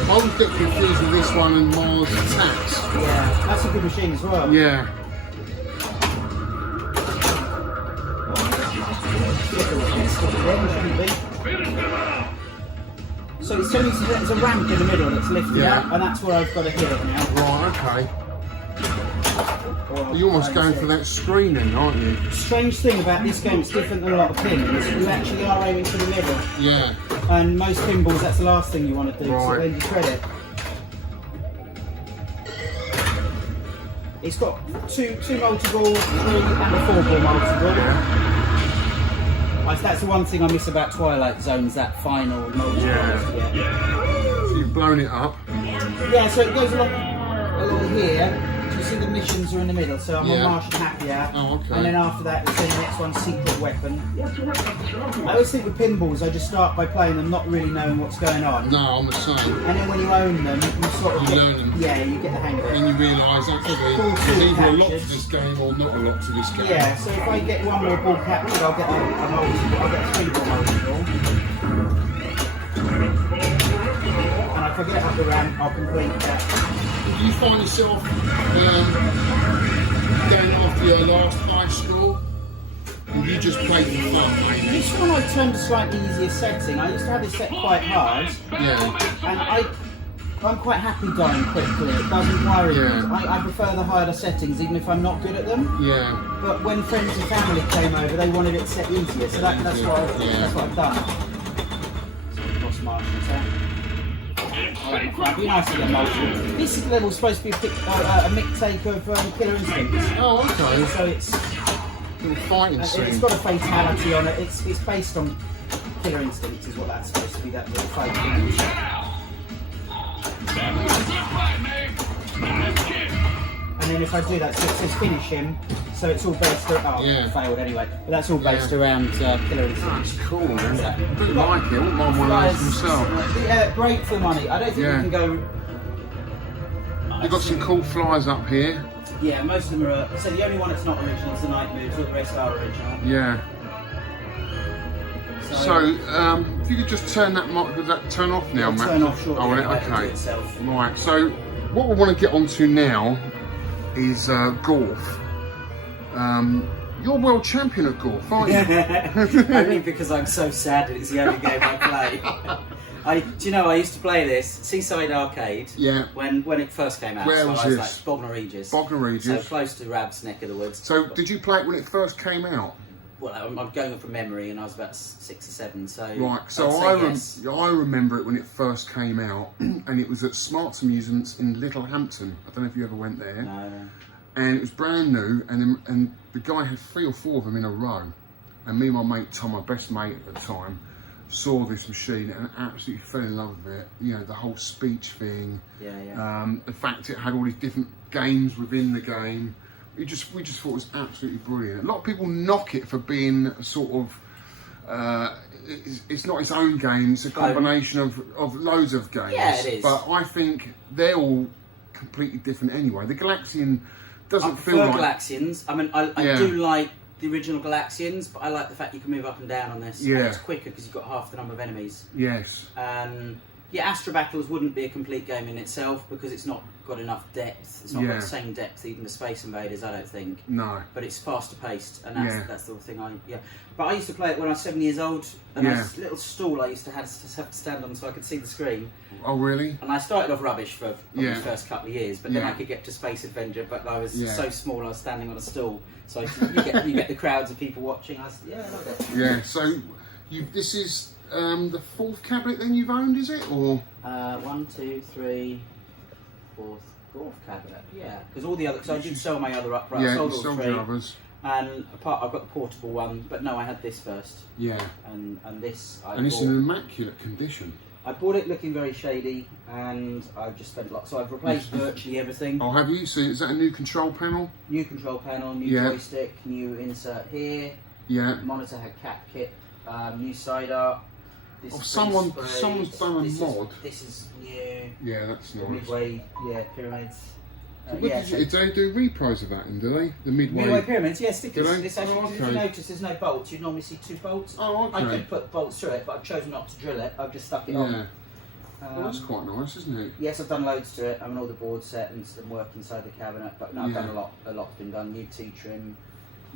I was getting confused with this one and Mars Attacks. Yeah, that's a good machine as well. Yeah. So it's telling you there's a ramp in the middle that's lifted up, and that's where I've got to hit it now. Right, okay. You're almost going for that screening, aren't you? Strange thing about this game, it's different than a lot of pins. You actually are aiming for the middle. Yeah. And most pinballs, that's the last thing you want to do, so lend your credit. It's got two multi-ball, 3 and a 4-ball multi-ball. Yeah. That's the one thing I miss about Twilight Zones, that final multi-ball. Yeah. So you've blown it up. Yeah, so it goes along here. You see the missions are in the middle, so I'm on Martian Happy Hour. Oh, okay. And then after that, it's the next one, Secret Weapon. I always think with pinballs, I just start by playing them, not really knowing what's going on. No, I'm the same. And then when you own them, you sort of learn them. Yeah, you get the hang of it. And you realise actually there's either a lot to this game or not a lot to this game. Yeah, so if I get one more ball captured, I'll get a multi-ball. I'll get a 3-ball multi-ball. And if I get up the ramp, I'll complete that. Do you find yourself going after your last high score? And you just play for fun, mainly? This one I've turned to a slightly easier setting. I used to have it set quite hard. Yeah. And I'm quite happy dying quickly. It doesn't worry me. I prefer the harder settings, even if I'm not good at them. Yeah. But when friends and family came over, they wanted it set easier, so that's what I've done. Lost Martians there. It'd be nice to get multiple. This level's supposed to be a mix-take of Killer Instinct. Oh, okay. So it's little fighting scene. It's got a fatality on it. It's based on Killer Instinct, is what that's supposed to be. That little fighting. And then if I do that, so it says finish him. So it's all based around. Failed anyway. But that's all based around Killer Instinct. That's cool, man. I do like it. I wouldn't mind one of those myself. Yeah, great for money. I don't think you can go. You've got some cool flies up here. Yeah, most of them are. So the only one that's not original is the Night Moves. All the rest are original. Yeah. So, if you could just turn that turn off now, Matt. Turn off shortly. Oh, okay. Right. So, what we want to get onto now is Gorf. You're world champion at Gorf, aren't you? Only because I'm so sad that it's the only game I play. Do you know, I used to play this Seaside Arcade when it first came out. Where so was I was this? like Bognor Regis. Bognor Regis. So close to Rab's neck of the woods. So did you play it when it first came out? Well, I'm going from memory, and I was about 6 or 7. So right. So I remember it when it first came out, and it was at Smarts Amusements in Littlehampton. I don't know if you ever went there. No. And it was brand new, and the guy had 3 or 4 of them in a row. And me and my mate Tom, my best mate at the time, saw this machine and absolutely fell in love with it. You know, the whole speech thing. The fact it had all these different games within the game. We just thought it was absolutely brilliant. A lot of people knock it for being a sort of. It's not its own game. It's a combination of loads of games. Yeah, it is. But I think they're all completely different anyway. The Galaxian doesn't feel prefer like Galaxians. I mean, I do like the original Galaxians, but I like the fact you can move up and down on this. Yeah. And it's quicker because you've got half the number of enemies. Yes. Astro Battles wouldn't be a complete game in itself because it's not got enough depth. It's not got the same depth even as Space Invaders, I don't think. No. But it's faster paced, and that's the thing But I used to play it when I was 7 years old, and I had a little stool I used to have to stand on so I could see the screen. Oh, really? And I started off rubbish for the first couple of years, but then I could get to Space Adventure, but I was so small I was standing on a stool. So you get the crowds of people watching. I love it. Yeah, so this is the 4th cabinet then you've owned, is it? Or 1, 2, 3, 4th Gorf cabinet. Yeah, because all the other. So I did sell my other upright. Yeah, I sold you all sold 3. your others. And apart, I've got the portable one, but no, I had this first. Yeah. And this. And it's in immaculate condition. I bought it looking very shady, and I've just spent a lot. So I've replaced virtually everything. Oh, have you? So is that a new control panel? New control panel, new joystick, new insert here. Yeah. Monitor had cap kit, new side art. Someone's done a mod. This is new. Yeah, that's nice. Midway, pyramids. Do they do repros of that, and do they? The Midway pyramids, stickers. Do they? This actually, if you notice, there's no bolts. You'd normally see 2 bolts. Oh, okay. I could put bolts through it, but I've chosen not to drill it. I've just stuck it on. Well, that's quite nice, isn't it? Yes, I've done loads to it. I mean, all the board set and some work inside the cabinet. But no, I've done a lot. A lot's been done. New T-trim.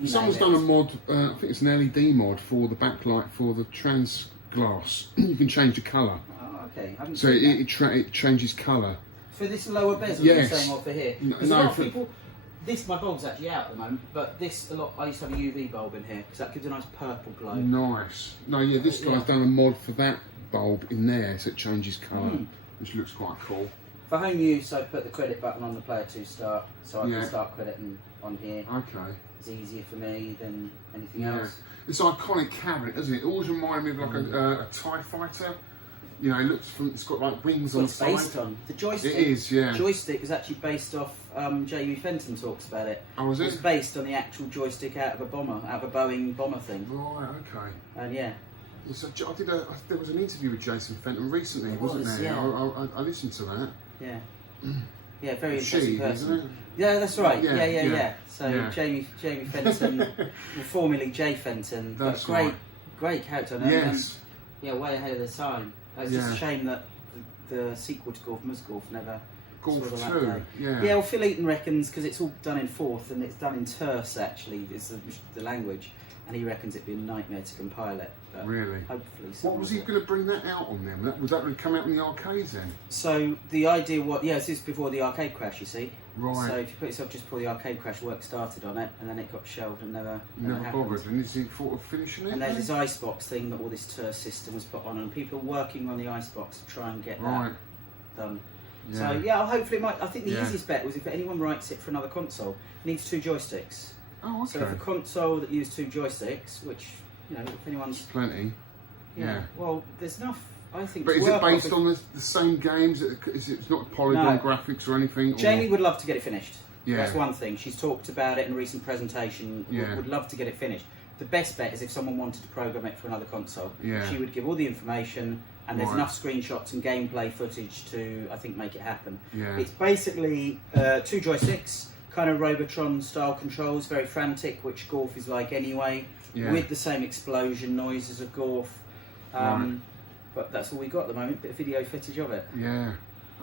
Someone's done a mod. I think it's an LED mod for the backlight for the trans glass. You can change the colour. Oh, okay. So it changes colour. For this lower bezel, yes. you're saying, or for here? Because a lot of people. My bulb's actually out at the moment, but this I used to have a UV bulb in here because that gives a nice purple glow. Nice. No, yeah, this guy's done a mod for that bulb in there, so it changes colour, which looks quite cool. For home use, I put the credit button on the player to start, so I can start crediting on here. Okay. It's easier for me than anything else. It's an iconic cabinet, doesn't it? It always reminded me of like a TIE fighter. You know, it's got like wings on the side. Based on the joystick. It is, yeah. Joystick is actually based off. Jamie Fenton talks about it. Oh, is it? It's based on the actual joystick out of a Boeing bomber thing. Right. Okay. And yeah. So there was an interview with Jason Fenton recently, wasn't there? Yeah. I listened to that. Yeah. Yeah, very interesting person. Isn't it? Yeah, that's right. Yeah. So Yeah. Jamie Fenton, formerly Jay Fenton, That's great character. Yes. And, way ahead of the time. It's just a shame that the sequel to Gorf, Musgorf, never saw the light of day. Yeah. Yeah, well, Phil Eaton reckons, because it's all done in 4th and it's done in terse actually, is the language, and he reckons it'd be a nightmare to compile it. But really? Hopefully. What was he going to bring that out on then? Would that come out in the arcades then? So the idea was, this is before the arcade crash, you see. Right. So if you put yourself just before the arcade crash, work started on it, and then it got shelved and never Never happened. bothered. And is he thought of finishing it? And there's this icebox thing that all this terse system was put on, and people are working on the icebox to try and get that done. Yeah. So hopefully it might. I think the easiest bet was if anyone writes it for another console, it needs 2 joysticks. Oh, okay. So if a console that used 2 joysticks, which if anyone's plenty. Yeah. Well, there's enough. I think. But is it based on the same games? It's not polygon graphics or anything? Jamie would love to get it finished. Yeah. That's one thing. She's talked about it in a recent presentation. Yeah. Would love to get it finished. The best bet is if someone wanted to program it for another console. Yeah. She would give all the information, and there's enough screenshots and gameplay footage to, I think, make it happen. Yeah. It's basically 2 joysticks, kind of Robotron style controls, very frantic, which Gorf is like anyway, with the same explosion noises of Gorf. But that's all we got at the moment. Bit of video footage of it. Yeah.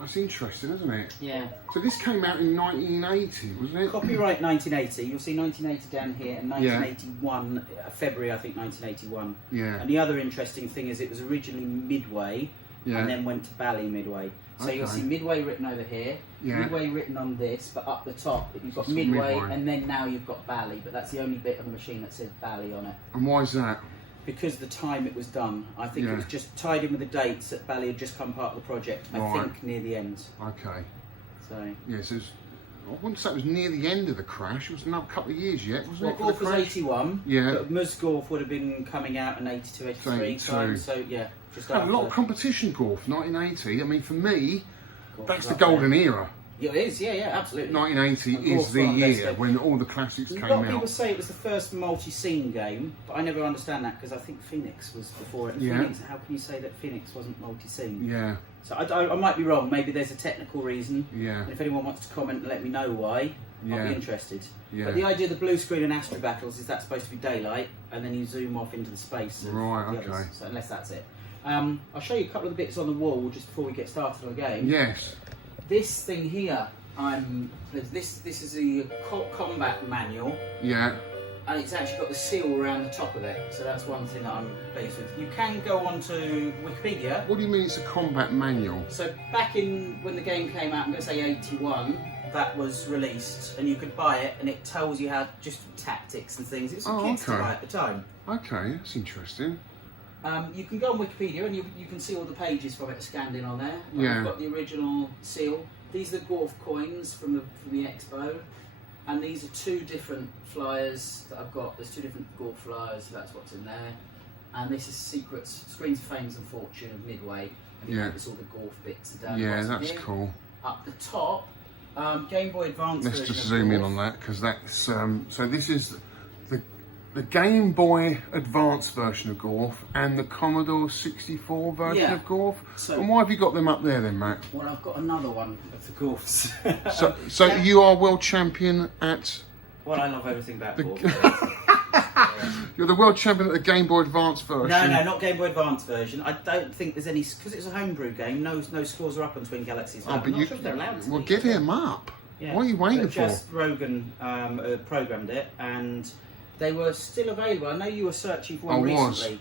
That's interesting, isn't it? Yeah. So this came out in 1980, wasn't it? Copyright 1980. You'll see 1980 down here, and 1981, February I think 1981. Yeah. And the other interesting thing is it was originally Midway, and then went to Bally Midway. So you'll see Midway written over here, Midway written on this, but up the top you've got Midway, and then now you've got Bally, but that's the only bit of the machine that says Bally on it. And why is that? Because the time it was done. I think it was just tied in with the dates that Bally had just come part of the project, I think near the end. Okay. So. Yeah, so I wouldn't say it was near the end of the crash, it was another couple of years yet, wasn't it? Gorf was 81, but Ms. Gorf would have been coming out in 82, 83 time, so yeah. Just had a lot of competition, Gorf, 1980. I mean, for me, that's the golden era. Yeah, it is, yeah, absolutely. 1980 is the year when all the classics came out. A lot of people say it was the first multi-scene game, but I never understand that because I think Phoenix was before it. And Phoenix, how can you say that Phoenix wasn't multi-scene? Yeah. So I might be wrong. Maybe there's a technical reason. Yeah. And if anyone wants to comment and let me know why, I'll be interested. Yeah. But the idea of the blue screen and Astro Battles is that's supposed to be daylight, and then you zoom off into the space. Right, okay. So unless that's it. I'll show you a couple of the bits on the wall just before we get started on the game. Yes. This thing here, this is the combat manual. Yeah. And it's actually got the seal around the top of it, so that's one thing that I'm pleased with. You can go onto Wikipedia. What do you mean it's a combat manual? So back in when the game came out, I'm going to say 81, that was released, and you could buy it, and it tells you how just tactics and things. It's for kids to buy at the time. Okay, that's interesting. You can go on Wikipedia and you can see all the pages from it scanned in on there. Yeah. We've got the original seal. These are the Gorf coins from the Expo, and these are two different flyers that I've got. There's two different Gorf flyers, so that's what's in there. And this is Secrets, Screens of Fame and Fortune of Midway. And notice all the Gorf bits are down. Yeah, that's here. cool. Up the top, Game Boy Advance. Let's just zoom in on that because that's so. This is the Game Boy Advance version of Gorf and the Commodore 64 version of Gorf. So, and why have you got them up there then, Matt? Well, I've got another one of the Gorfs. so you are world champion at... Well, I love everything about Gorf. You're the world champion at the Game Boy Advance version. No, not Game Boy Advance version. I don't think there's any... Because it's a homebrew game, no scores are up on Twin Galaxies. Oh, but I'm not sure if they're allowed to. Well, give him up. Yeah. What are you waiting for? Just Rogan programmed it, and... They were still available. I know you were searching for one recently.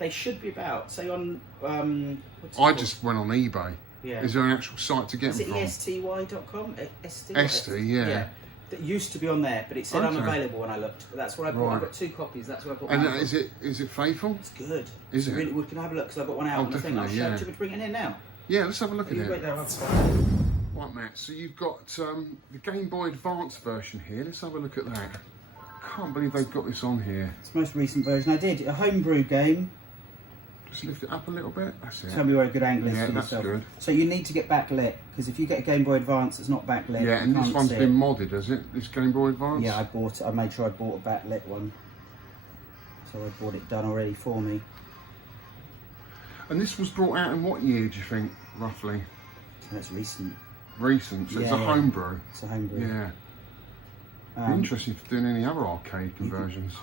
They should be about. Say on. I just went on eBay. Yeah. Is there an actual site to get them from? Is it esty.com? Esty, yeah. That used to be on there, but it said unavailable when I looked. But that's where I bought. I've got two copies. That's where I bought. And is it faithful? It's good. Is it? Really, we can have a look because I've got one out on the thing. I'll show it to you. Bring it in now. Yeah, let's have a look at it. Wait there. Right, Matt. So you've got the Game Boy Advance version here. Let's have a look at that. I can't believe they've got this on here. It's the most recent version. I did a homebrew game. Just lift it up a little bit. That's it. Tell me where a good angle is for that's yourself. Good. So you need to get backlit because if you get a Game Boy Advance that's not backlit, yeah, and this one's been modded, has it? This Game Boy Advance. Yeah, I bought it. I made sure I bought a backlit one. So I bought it done already for me. And this was brought out in what year, do you think, roughly? That's recent. Recent. So it's a homebrew. It's a homebrew. Yeah. Interesting for doing any other arcade conversions.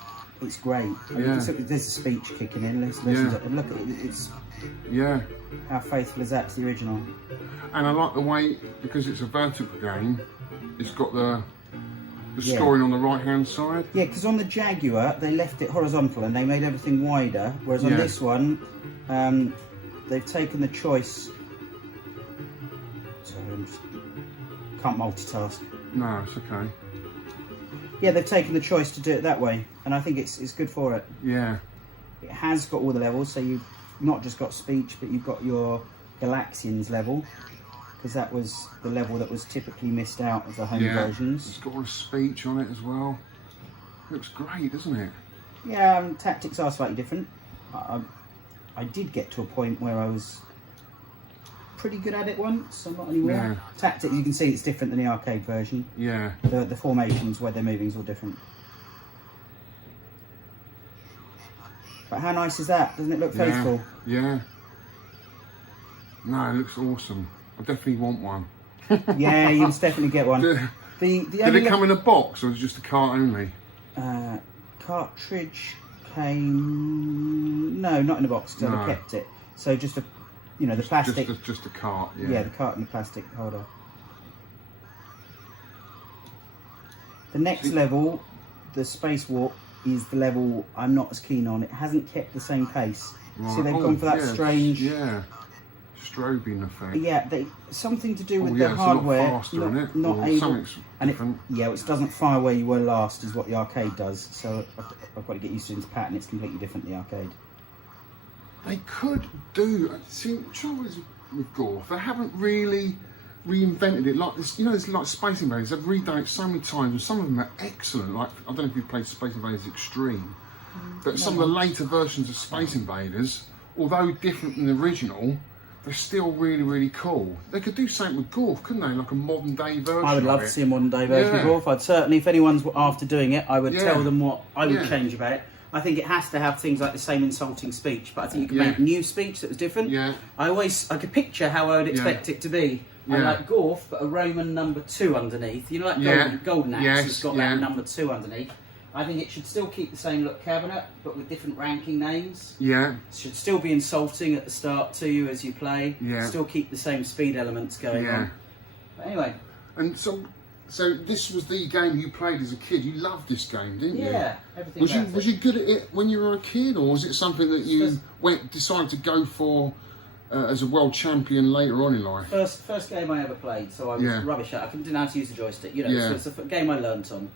It's great. Yeah. There's a speech kicking in. Listen look at it. It's how faithful is that to the original? And I like the way, because it's a vertical game, it's got the scoring on the right hand side. Yeah, because on the Jaguar they left it horizontal and they made everything wider, whereas on this one they've taken the choice. Sorry, can't multitask. No, it's okay. Yeah, they've taken the choice to do it that way, and I think it's good for it. Yeah. It has got all the levels, so you've not just got speech, but you've got your Galaxians level, because that was the level that was typically missed out of the home versions. It's got all the speech on it as well. Looks great, doesn't it? Yeah, tactics are slightly different. I did get to a point where I was pretty good at it once, so not anymore. Yeah. Tactics, you can see it's different than the arcade version. Yeah. The formations where they're moving is all different. But how nice is that? Doesn't it look faithful? Yeah. No, it looks awesome. I definitely want one. Yeah, you must definitely get one. Did it come in a box or was it just a cart only? Cartridge came... No, not in a box, because I kept it. So just a you know, the plastic. Just a cart. Yeah. Yeah, the cart and the plastic holder. The next level, the spacewalk, is the level I'm not as keen on. It hasn't kept the same pace. Right. So they've gone for that strange. Yeah. Strobing effect. Yeah, something to do with yeah, the it's hardware. A lot faster, isn't it? Not Or able. something's And different. it doesn't fire where you were last, is what the arcade does. So I've got to get used to this pattern. It's completely different, the arcade. They could do. See, the trouble is with Gorf, they haven't really reinvented it like this. You know, it's like Space Invaders. They've redone it so many times, and some of them are excellent. Like, I don't know if you've played Space Invaders Extreme, but some of the later versions of Space Invaders, although different than the original, they're still really, really cool. They could do something with Gorf, couldn't they? Like a modern day version. I would love to see a modern day version of Gorf. I'd certainly, if anyone's after doing it, I would tell them what I would change about it. I think it has to have things like the same insulting speech, but I think you can make new speech that was different. Yeah. I could picture how I would expect it to be. I like Gorf, but a Roman number 2 underneath. You know, like Golden Axe has got that number 2 underneath. I think it should still keep the same look cabinet, but with different ranking names. Yeah. It should still be insulting at the start to you as you play. Yeah. Still keep the same speed elements going on. But anyway. And so this was the game you played as a kid. You loved this game, didn't you? Yeah, everything. Was you good at it when you were a kid, or was it something that you decided to go for as a world champion later on in life? First game I ever played, so I was rubbish at it. I didn't know how to use the joystick. You know, so it's a game I learnt on.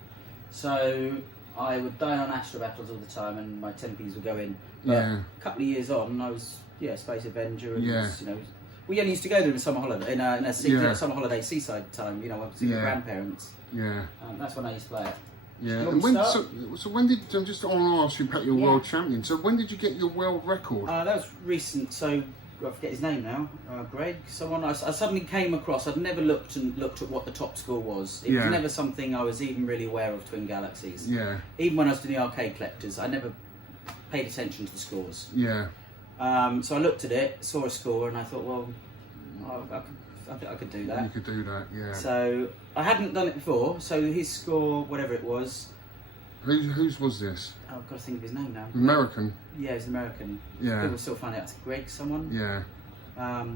So I would die on Astro Battles all the time, and my tempies would go in. But a couple of years on, I was Space Avenger, and was, you know, we only used to go there in summer holiday, in a summer holiday seaside time. You know, with my grandparents. Yeah. That's when I used to play it. Yeah. And so when did I'm just on to ask you about your world champion? So when did you get your world record? That was recent. So I forget his name now. Greg. Someone I suddenly came across. I'd never looked at what the top score was. It was never something I was even really aware of. Twin Galaxies. Yeah. Even when I was doing the arcade collectors, I never paid attention to the scores. Yeah. So I looked at it, saw a score, and I thought, well, I think I could do that. You could do that, yeah. So I hadn't done it before. So his score, whatever it was. Whose was this? Oh, I've got to think of his name now. American. Yeah, he's American. Yeah. People still find out it's Greg, someone. Yeah.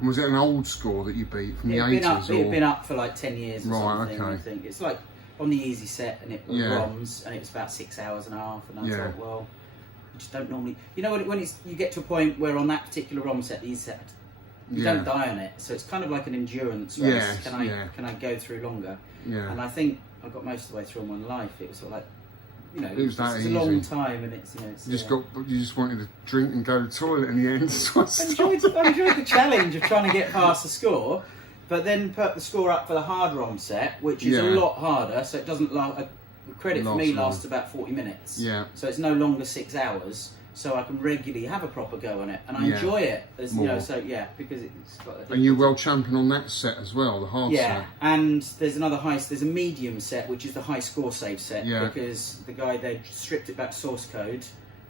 Was it an old score that you beat from the 80s? It had been up for like 10 years or something, okay. I think. It's like on the easy set, and it was ROMs, and it was about 6 hours and a half, and I thought, well, I just don't normally... You know, when you get to a point where on that particular ROM set, you don't die on it, so it's kind of like an endurance race. Yes, can I go through longer? Yeah. And I think I got most of the way through on one life. It was sort of like, you know, it was that it's easy. a long time, and it's, you know, it's, you just wanted to drink and go to the toilet in the end. I enjoyed the challenge of trying to get past the score, but then put the score up for the hard ROM set, which is a lot harder, so it doesn't last. Credit for me lasts about 40 minutes. Yeah. So it's no longer 6 hours. So I can regularly have a proper go on it, and I enjoy it. As you know, so because it's got. And you're world champion on that set as well, the hard set. Yeah, and there's there's a medium set, which is the high score save set, because the guy they stripped it back to source code,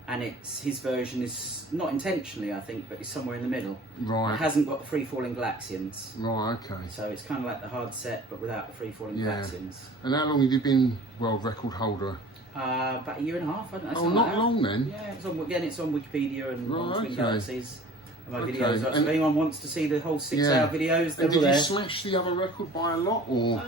and his version is not intentionally, I think, but it's somewhere in the middle. Right. It hasn't got the free falling Galaxians. Right. Okay. So it's kind of like the hard set, but without the free falling Galaxians. And how long have you been world record holder? About a year and a half, I don't know. Oh, not long then. Yeah, it's on Wikipedia and on Twin Galaxies. And my videos. If anyone wants to see the whole 6-hour videos, they're all there. Did you smash the other record by a lot, or?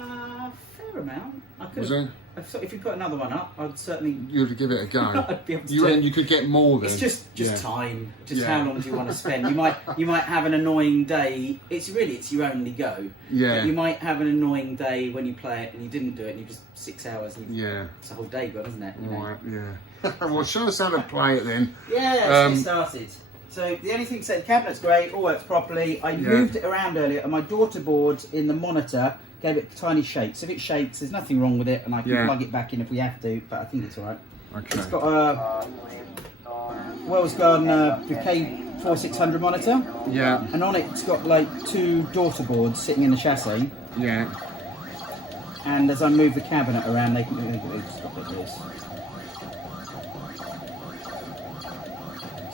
Fair amount. I could. Was it? If you put another one up, I'd certainly. You would give it a go. I'd be able to you could get more then. It's just time. Just how long do you want to spend? You might have an annoying day. It's your only go. Yeah. But you might have an annoying day when you play it and you didn't do it, and you just 6 hours. And it's a whole day gone, isn't it? Right. Yeah. Well, show us how to play it then. Yeah. Let's get started. So the only thing said, the cabinet's great, all works properly. I moved it around earlier, and my daughter board in the monitor gave it tiny shakes. If it shakes, there's nothing wrong with it, and I can plug it back in if we have to, but I think it's alright. Okay. It's got a Wells Gardner K4600 monitor. Yeah. And on it, it's got like 2 daughter boards sitting in the chassis. Yeah. And as I move the cabinet around, they can stop like this.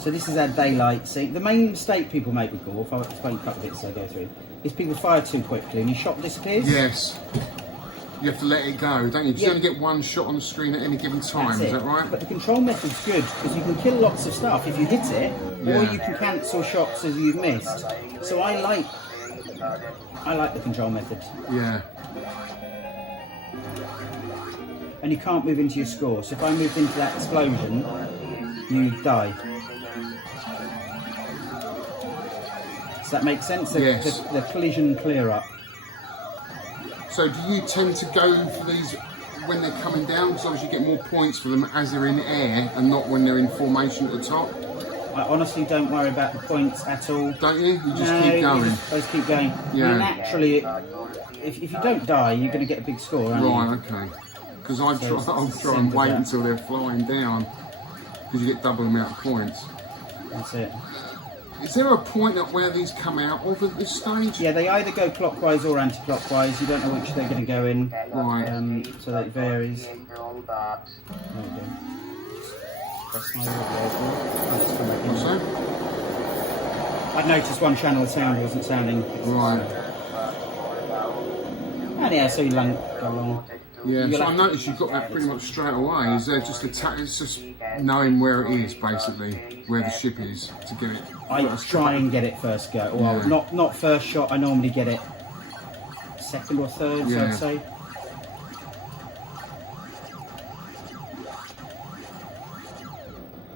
So this is our daylight. See, the main mistake people make with Gorf, I'll explain a couple of bits as I go through, is people fire too quickly and your shot disappears. Yes. You have to let it go, don't you? You only get one shot on the screen at any given time, is that right? But the control method's good because you can kill lots of stuff if you hit it, or you can cancel shots as you've missed. So I like the control method. Yeah. And you can't move into your score. So if I moved into that explosion, you die. Does that make sense? Yes. The collision clear up. So do you tend to go for these when they're coming down? Because obviously you get more points for them as they're in air and not when they're in formation at the top. I honestly don't worry about the points at all. Don't you? You just keep going. You just keep going. Yeah. And naturally, if you don't die, you're going to get a big score, aren't you? Right, okay. Because I'll try and wait until they're flying down, because you get double the amount of points. That's it. Is there a point at where these come out of at this stage? Yeah, they either go clockwise or anti-clockwise. You don't know which they're going to go in. Right. So that varies. There we go. Press my What's that? I noticed one channel of sound wasn't sounding. Right. And yeah, so you go along. Yeah, so I noticed you've got that pretty much straight away. Is there just it's just knowing where it is, basically, where the ship is, to get it. I try and get it first go. Well, not first shot. I normally get it second or third, so I'd say.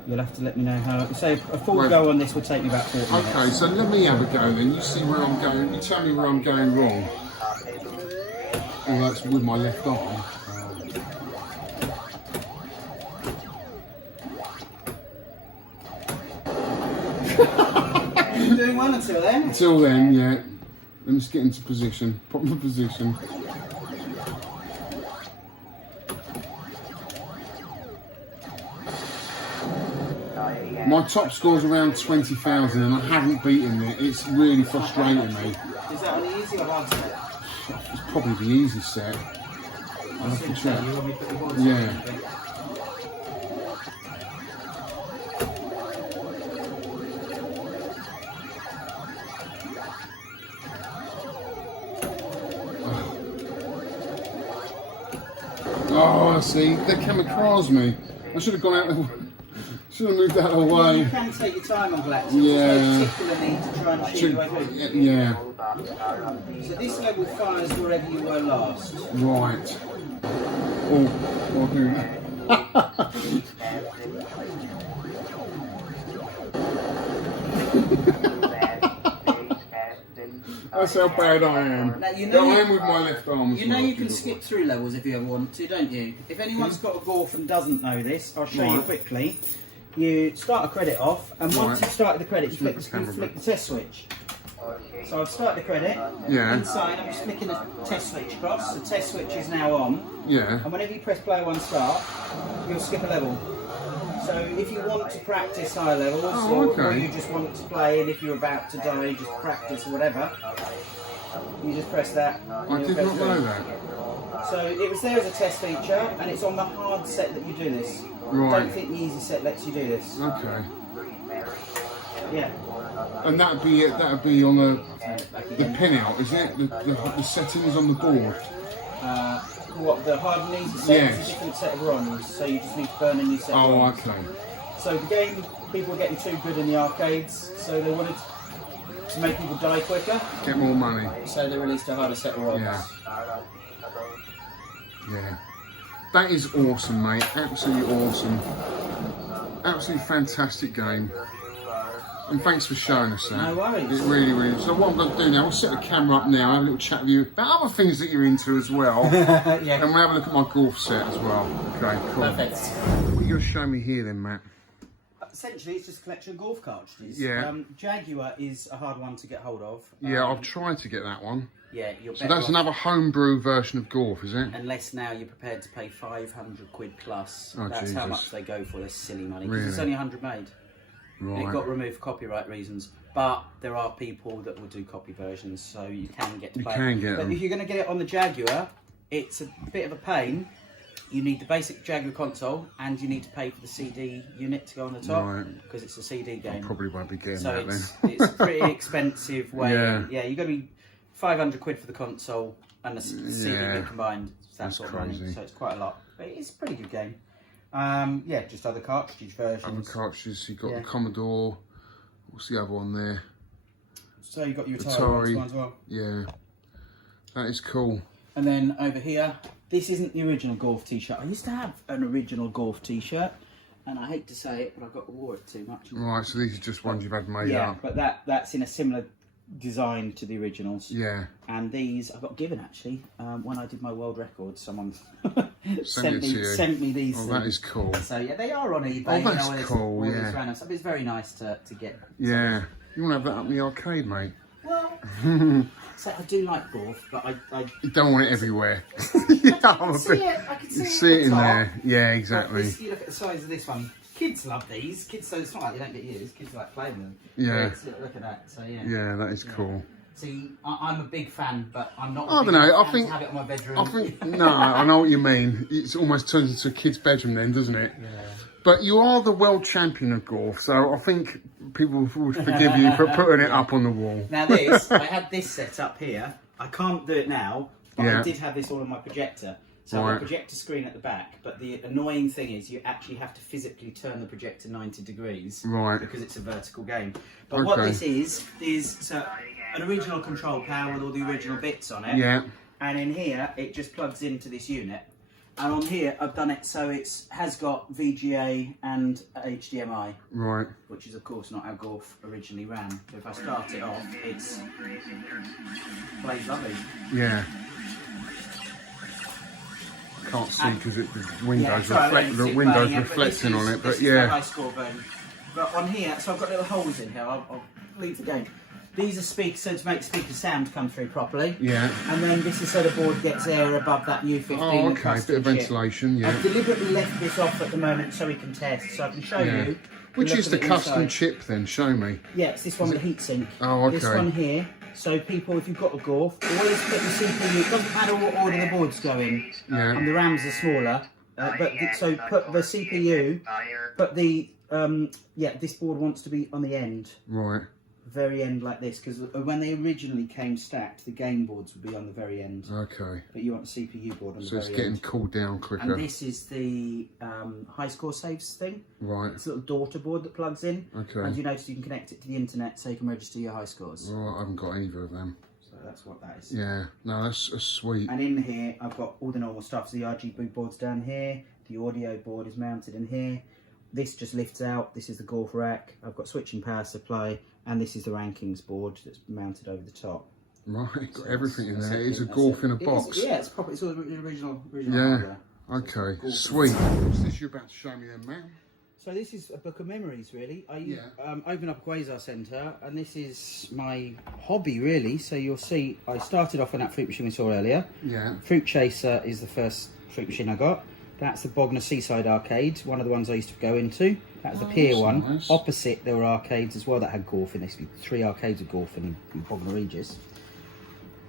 You'll have to let me know how. Say a full go on this would take me about 40 minutes. Okay, so let me have a go then. You see where I'm going. You tell me where I'm going wrong. Oh, that's with my left arm. You're doing one until then? Until then, yeah. Let me just get into position. Proper position. My top score's around 20,000 and I haven't beaten it. It's really frustrating me. Is that on the easy or hard set? It's probably the easy set. I'll have to check. Yeah. Oh, see, they came across me. I should have gone out there. Should have moved out of the way. You can take your time on Galactic. Yeah. There's no particular need to try and shoot your way through. Yeah. So this level fires wherever you were last. Right. Oh, That's how bad I am. Now, you know I am with my left arm. You know you can skip through levels if you ever want to, don't you? If anyone's got a Gorf and doesn't know this, I'll show you quickly. You start a credit off, and once you've started the credit, you flick the test switch. So I've started the credit. Yeah. Inside, I'm just flicking the test switch across. The test switch is now on. Yeah. And whenever you press play one start, you'll skip a level. So if you want to practice high levels, or you just want to play, and if you're about to die, just practice or whatever, you just press that. I did not know that. So it was there as a test feature, and it's on the hard set that you do this. Right. I don't think the easy set lets you do this. Okay. Yeah. And that'd be on the pin-out, is it? The settings on the board. What, the hard and easy set is a different set of runs, so you just need to burn a new set of runs. Okay. So the game, people were getting too good in the arcades, so they wanted to make people die quicker. Get more money. So they released a harder set of runs. Yeah. Yeah. That is awesome, mate. Absolutely awesome. Absolutely fantastic game. And thanks for showing us that. No worries. It really, really. So what I'm going to do now, I'll set the camera up now, have a little chat with you about other things that you're into as well. Yeah. And we'll have a look at my Gorf set as well. Okay, cool. Perfect. What are you going to show me here then, Matt? Essentially, it's just a collection of Gorf cartridges. Yeah. Jaguar is a hard one to get hold of. Yeah, I've tried to get that one. Yeah, you're So that's another homebrew version of Gorf, is it? Unless now you're prepared to pay 500 quid plus. Oh, that's Jesus. how much they go for. That's silly money. Because Really? it's only 100 made. Right. It got removed for copyright reasons. But there are people that will do copy versions, so you can get to play it. Get But them. if you're going to get it on the Jaguar, it's a bit of a pain. You need the basic Jaguar console, and you need to pay for the CD unit to go on the top, because it's a CD game. Probably won't be getting So that then. it's a pretty expensive way. Yeah. Yeah, you've got to be 500 quid for the console and the CD bit combined. that sort of money. So it's quite a lot, but it's a pretty good game. Yeah, just other cartridge versions. Other cartridges, you've got the Commodore. What's the other one there? So you've got your Atari one as well. Yeah, that is cool. And then over here, this isn't the original Gorf t-shirt. I used to have an original Gorf t-shirt, and I hate to say it, but I wore it too much. Right, so these are just ones you've had made up. Yeah, but that's in a similar design to the originals. Yeah. And these I got given actually when I did my world record. Someone sent me these. Oh, that is cool. So yeah, they are on eBay. Oh, that's cool. Yeah. Random stuff. It's very nice to get. Yeah. You want to have that up in the arcade, mate? Well, so I do like Gorf, but I You don't want it everywhere. Yeah, I can see it in there. Yeah, exactly. You look at the size of this one. Kids love these. Kids, so it's not like they don't get used. Kids like playing them. Yeah. Look at that. So yeah. Yeah, that is cool. See, I'm a big fan, but I'm not. I don't know. I think to have it in my bedroom. I think no. I know what you mean. It almost turns into a kid's bedroom then, doesn't it? Yeah. But you are the world champion of Gorf, so I think people would forgive you for putting it up on the wall. Now this, I had this set up here. I can't do it now, but I did have this all on my projector. So I've got a projector screen at the back, but the annoying thing is you actually have to physically turn the projector 90 degrees. Right. Because it's a vertical game. But what this is so an original control panel with all the original bits on it. Yeah. And in here, it just plugs into this unit. And on here, I've done it so it has got VGA and HDMI. Right. Which is, of course, not how Gorf originally ran. So if I start it off, it's plays lovely. Yeah. Can't see because the windows reflecting on it, but yeah. High score version. But on here, so I've got little holes in here. I'll leave the game. These are speakers, so to make the speaker sound come through properly. Yeah. And then this is so the board gets air above that new 15. Oh, okay. Bit of ventilation. Yeah. I've deliberately left this off at the moment so we can test, so I can show you. Which is the custom chip then? Show me. Yeah, it's this one with the heatsink. Oh, okay. This one here. So people, if you've got a Gorf, always put the CPU. It doesn't matter what order the boards go in. Yeah. And the RAMs are smaller. So put the CPU. But the this board wants to be on the end. Right. Very end like this, because when they originally came stacked, the game boards would be on the very end. Okay. But you want a CPU board on the very end. So it's getting cooled down quicker. And this is the high score saves thing. Right. It's a little daughter board that plugs in. Okay. And you notice you can connect it to the internet so you can register your high scores. Oh, I haven't got either of them. So that's what that is. Yeah. No, that's sweet. And in here, I've got all the normal stuff. So the RGB board's down here. The audio board is mounted in here. This just lifts out. This is the Gorf rack. I've got switching power supply. And this is the rankings board that's mounted over the top. Right, got everything in there. It's a Gorf in a box. It's proper. It's all the original. Yeah. Okay. Sweet. What's this you're about to show me then, Matt? So this is a book of memories, really. I open up a Quasar Centre, and this is my hobby, really. So you'll see, I started off on that fruit machine we saw earlier. Yeah. Fruit Chaser is the first fruit machine I got. That's the Bognor Seaside Arcade, one of the ones I used to go into. That was the pier one. Nice. Opposite, there were arcades as well that had Gorf in. There used to be 3 arcades of Gorf in Bognor Regis.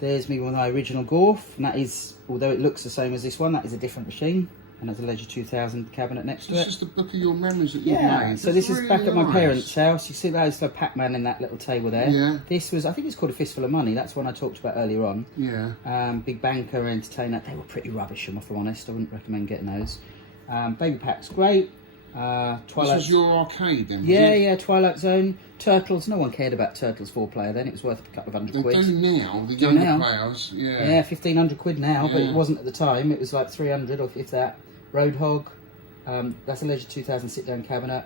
There's me with my original Gorf, and that is, although it looks the same as this one, that is a different machine. And there's a Leisure 2000 cabinet next to it. It's just a book of your memories that you've made. So this is back at my parents' house. You see there's the Pac-Man in that little table there. Yeah. This was, I think it's called A Fistful of Money. That's one I talked about earlier on. Yeah. Big Banker, Entertainer. They were pretty rubbish, if I'm honest. I wouldn't recommend getting those. Baby Pack's great. Twilight. This was your arcade then? Yeah, Twilight Zone. Turtles. No one cared about Turtles 4-player then. It was worth a couple of £100. They do now. The younger players. Yeah, £1,500 now, but it wasn't at the time. It was like 300 or if that. Roadhog. That's a Leisure 2000 sit-down cabinet.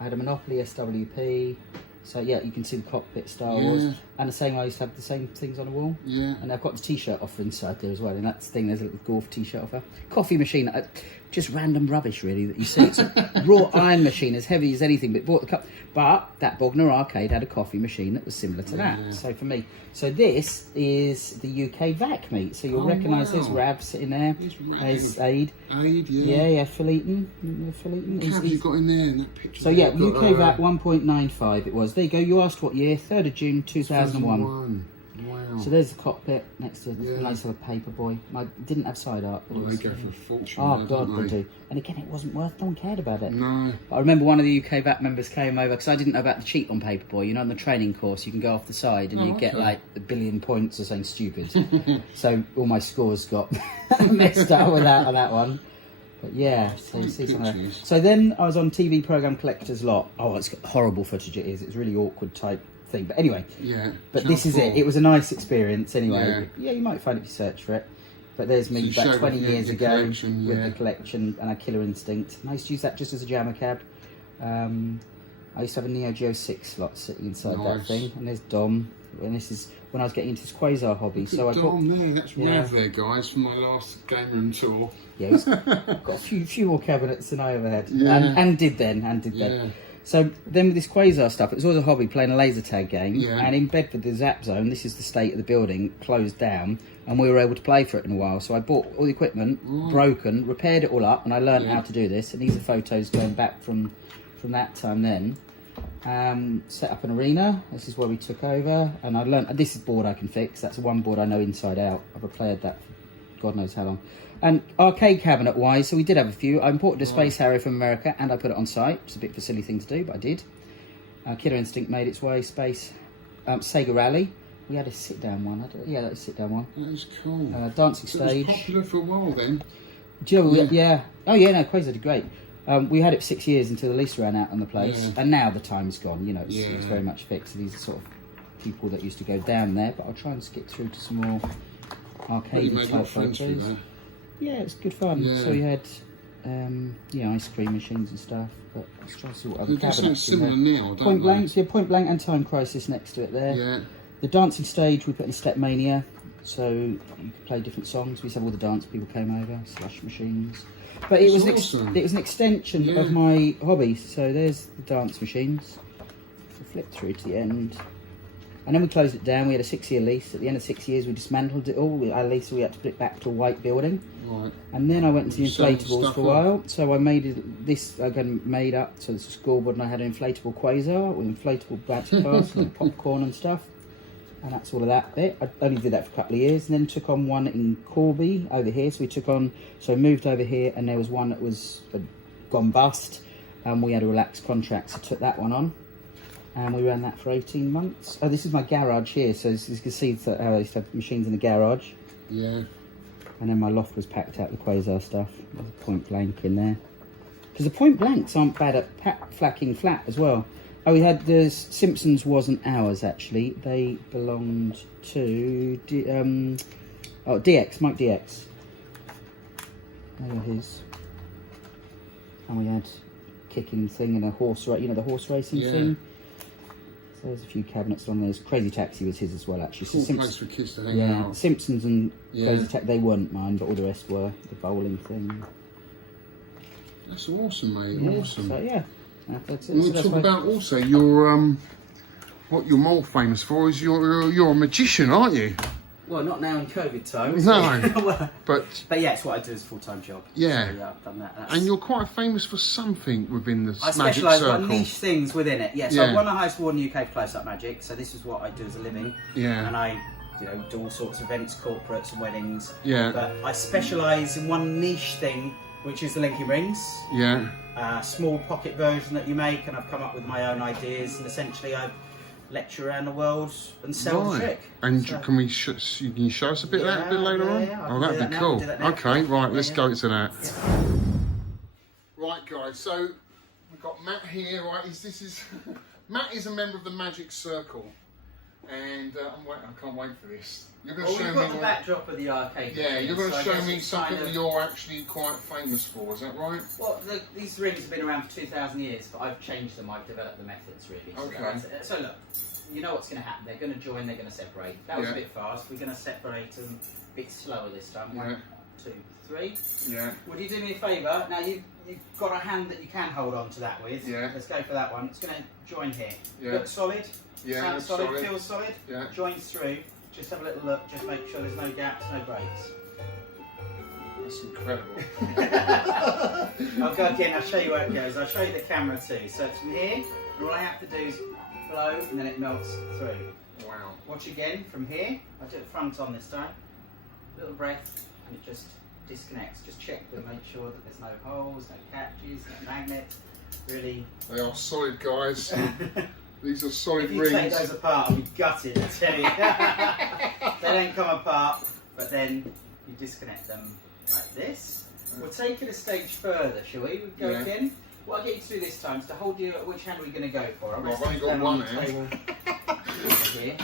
I had a Monopoly SWP. So yeah, you can see the cockpit Star Wars. And the same, I used to have the same things on the wall. Yeah. And I've got the t-shirt offer inside there as well. And that's the thing, there's a little Gorf t-shirt offer. Coffee machine, just random rubbish really that you see. It's a raw iron machine, as heavy as anything, but bought the cup. But that Bognor Arcade had a coffee machine that was similar to that. So for me, so this is the UK VAC meet. So you'll recognise this Rav sitting there. As Aid. Aid, yeah. Yeah, Phileton. What cabs you got in there in that picture? So yeah, UK VAC 1.95 it was. There you go, you asked what year? 3rd of June 2001. Wow. Wow. So there's the cockpit next to it. Yeah. Nice have a paper boy. I didn't have side art. But Well, it they was, go for a fortune. oh though, God, don't they do. And again, it wasn't worth. No one cared about it. No. But I remember one of the UK VAT members came over because I didn't know about the cheat on Paperboy. You know, on the training course, you can go off the side and you get like a billion points or something stupid. So all my scores got messed up with that on that one. But yeah, so you see some of that. So then I was on TV Programme Collector's Lot. Oh, it's got horrible footage it is. It's really awkward type thing. But anyway. Yeah. But this is it. It was a nice experience anyway. Yeah, you might find it if you search for it. But there's me So about 20 years ago with yeah. the collection and a Killer Instinct. And I used to use that just as a jammer cab. I used to have a Neo Geo 6 slot sitting inside that thing. And there's Dom. And this is when I was getting into this Quasar hobby. So I bought there, that's Rav there, guys, from my last game room tour. Yeah, he's got a few more cabinets than I ever had. Yeah. And did then. So then with this Quasar stuff, it was always a hobby playing a laser tag game. Yeah. And in Bedford, the Zap Zone, this is the state of the building, closed down, and we were able to play for it in a while. So I bought all the equipment, broken, repaired it all up, and I learned how to do this. And these are photos going back from that time then. Set up an arena. This is where we took over, and I learned this is board I can fix. That's one board I know inside out. I've repaired that for God knows how long. And arcade cabinet wise, so we did have a few. I imported a Space Harrier from America and I put it on site. It's a bit of a silly thing to do, but I did. Killer Instinct made its way. Space Sega Rally. We had a sit down one. Yeah, that was a sit down one. That was cool. Dancing So Stage. it was popular for a while then. Do you know, yeah. Oh yeah, no, Quasar did great. We had it for 6 years until the lease ran out on the place, and now the time's gone. You know, it's very much fixed. These are sort of people that used to go down there, but I'll try and skip through to some more arcade type photos. Yeah, it's good fun. Yeah. So we had, ice cream machines and stuff. But let's try to see what other There's cabinets we similar had. now, don't Point they? Blanks, yeah, Point Blank and Time Crisis next to it there. Yeah. The dancing stage we put in Step Mania, so you could play different songs. We used to have all the dance people came over, slush machines. But it was awesome. it was an extension of my hobby. So there's the dance machines. So flip through to the end. And then we closed it down. We had a 6-year lease. At the end of 6 years, we dismantled it all. Our lease, we had to put it back to a white building. Right. And then I went into the Sold inflatables stuff for a while. So I made this again made up. So it's a scoreboard, and I had an inflatable Quasar with inflatable bouncy castle and popcorn and stuff. And that's all of that bit. I only did that for a couple of years, and then took on one in Corby over here. So we took on, so moved over here, and there was one that was gone bust, and we had a relaxed contract, so took that one on. And we ran that for 18 months. Oh, this is my garage here. So as you can see, I used to have machines in the garage. Yeah. And then my loft was packed out with Quasar stuff. There's a Point Blank in there. Because the Point Blanks aren't bad at flacking flat as well. Oh, we had the Simpsons wasn't ours actually. They belonged to DX, Mike DX. They were his. And we had kicking thing and a horse, the horse racing thing. So there's a few cabinets on there. Crazy Taxi was his as well actually. Cool So place for kids to hang out. Simpsons and Crazy Taxi, they weren't mine, but all the rest were. The bowling thing. That's awesome, mate. Awesome. So yeah. That's it. And we'll talk about also your what you're more famous for is you're a magician, aren't you? Well, not now in COVID times. No, but yeah, it's what I do as a full-time job. Yeah. So, yeah, I've done that. and you're quite famous for something within the I magic specialise circle. in niche things within it. Yeah, so I won the highest award in the UK for close-up magic. So this is what I do as a living. Yeah. And I, do all sorts of events, corporates and weddings. Yeah. But I specialise in one niche thing, which is the linking rings. Yeah. Small pocket version that you make, and I've come up with my own ideas, and essentially I lecture around the world and sell the trick. And So- can you can show us a bit of that a bit later on? Yeah, Oh, that'd be cool. Okay, right, let's go to that. Right, guys. So we've got Matt here. Right, this is Matt is a member of the Magic Circle, and I can't wait for this. You're going to show we've me. got the backdrop of the arcade. Yeah, you're going to so I show guess me it's something kind of- that you're actually quite famous for. Is that right? Well, these rings have been around for 2,000 years, but I've changed them. I've developed the methods, really. Okay. So look, you know what's going to happen. They're going to join, they're going to separate. That was a bit fast. We're going to separate them a bit slower this time. Yeah. 1, 2, 3. Yeah. Would you do me a favour? Now, you've got a hand that you can hold on to that with. Yeah. Let's go for that one. It's going to join here. Yeah. Look solid? Yeah, Sounds looks solid? solid. Feels solid? Yeah. Joins through. Just have a little look. Just make sure there's no gaps, no breaks. That's incredible. I'll go again, I'll show you where it goes. I'll show you the camera too. So it's from here, and all I have to do is blow, and then it melts through. Wow. Watch again from here. I'll do it front on this time. Little breath, and it just disconnects. Just check them, make sure that there's no holes, no catches, no magnets. Really. They are solid, guys. These are solid if you rings. take those apart, I'll be gutted, I tell you. They don't come apart, but then you disconnect them like this. We'll take it a stage further, shall we? We'll go again. What I'll get you to do this time is to hold you. Which hand are we going to go for? I've only got one hand. Here.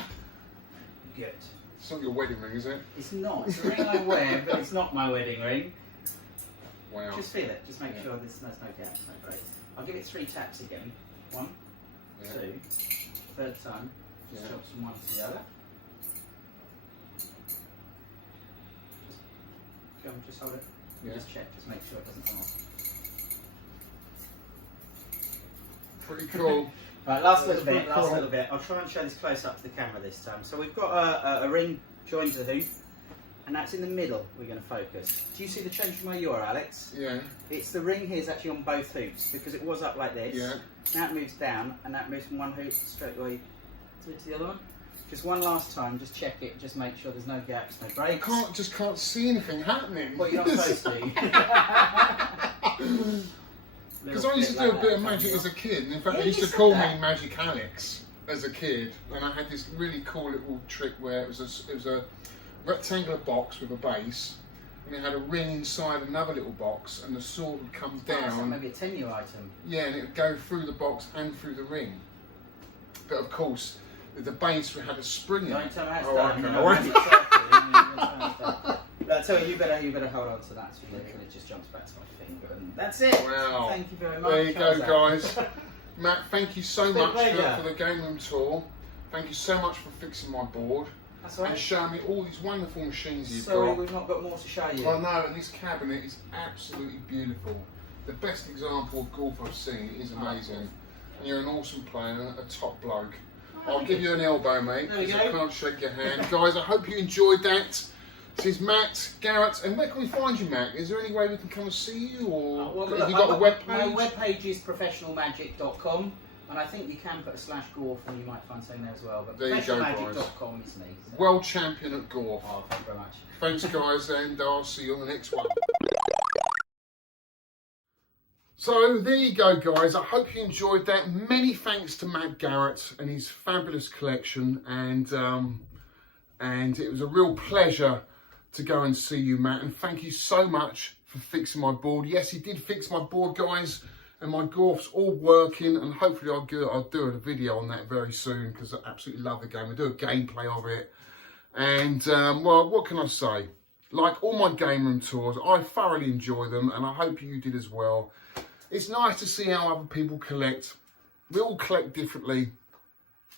Good. It's not your wedding ring, is it? It's not. It's a ring I wear, but it's not my wedding ring. Wow. Just feel it. Just make sure there's no gaps, no breaks. I'll give it 3 taps again. 1, 2, third time. Just jump from one to the other. Just hold it. Just check. Just make sure it doesn't come off. Pretty cool. Right, last little bit. I'll try and show this close up to the camera this time. So we've got a ring joined to the hoop, and that's in the middle. We're going to focus. Do you see the change from where you are, Alex? Yeah. It's the ring here is actually on both hoops because it was up like this. Yeah. Now it moves down, and that moves from one hoop straight away to the other one. Just one last time, just check it, just make sure there's no gaps, no breaks. I just can't see anything happening. Well, you're not supposed to. Because I used to do a bit of magic as a kid, and in fact they used to call me Magic Alex as a kid, and I had this really cool little trick where it was a rectangular box with a base, and it had a ring inside another little box, and the sword would come down. Maybe a 10-year item. Yeah, and it would go through the box and through the ring. But of course, the base had a spring in it. Don't tell me how it's Oh, done. okay. I tell you, you better hold on to that so it just jumps back to my finger. And that's it. Wow. Thank you very much. There you go, guys. Matt, thank you so much pleasure. for the game room tour. Thank you so much for fixing my board. That's all right. And showing me all these wonderful machines you've Sorry, got. we've not got more to show you. I know, and this cabinet is absolutely beautiful. The best example of golf I've seen. It is amazing. And you're an awesome player, a top bloke. I'll give you an elbow, mate, because I can't shake your hand. Guys, I hope you enjoyed that. This is Matt Garret, and where can we find you, Matt? Is there any way we can come and see you, or have you got a web page? My web page is professionalmagic.com, and I think you can put a /Gorf and you might find something there as well. But there you go, guys. professionalmagic.com is me. So. World champion at Gorf. Oh, thank you very much. Thanks, guys, and I'll see you on the next one. So there you go, guys. I hope you enjoyed that. Many thanks to Matt Garret and his fabulous collection, and it was a real pleasure to go and see you, Matt. And thank you so much for fixing my board. Yes, he did fix my board, guys, and my Gorf's all working. And hopefully, I'll do a video on that very soon because I absolutely love the game. We'll do a gameplay of it. And well, what can I say? Like all my game room tours, I thoroughly enjoy them, and I hope you did as well. It's nice to see how other people collect. We all collect differently.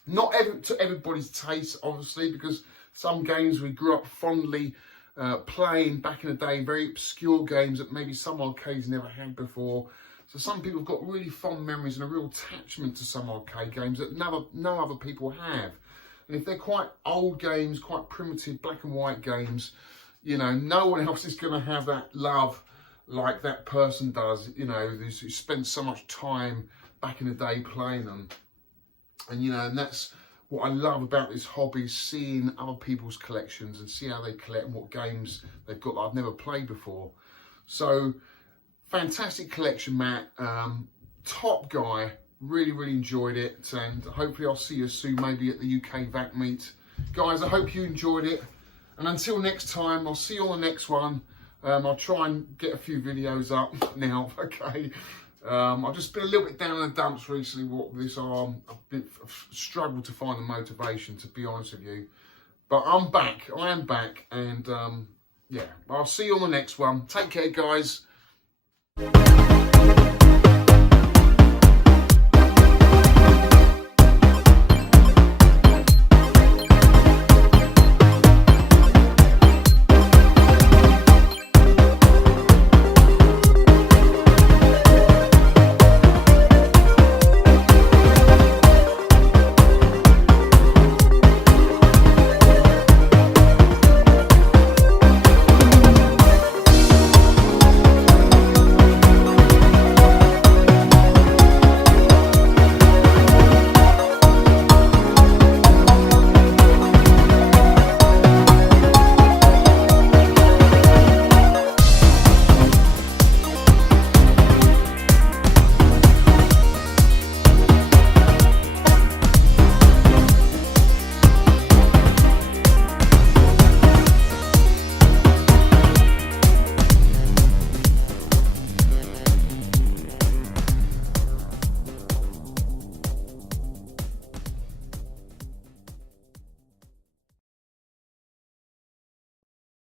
Not to everybody's taste, obviously, because some games we grew up fondly playing back in the day, very obscure games that maybe some arcades never had before. So some people have got really fond memories and a real attachment to some arcade games that no other people have. And if they're quite old games, quite primitive black and white games, you know, no one else is going to have that love like that person does, you know, who spent so much time back in the day playing them. And, you know, and that's what I love about this hobby, is seeing other people's collections and see how they collect and what games they've got that I've never played before. So, fantastic collection, Matt. Top guy. Really, really enjoyed it. And hopefully I'll see you soon, maybe at the UK VAC meet. Guys, I hope you enjoyed it. And until next time, I'll see you on the next one. I'll try and get a few videos up now, okay? I've just been a little bit down in the dumps recently with this arm. I've struggled to find the motivation, to be honest with you. But I'm back, I am back, and yeah, I'll see you on the next one. Take care, guys.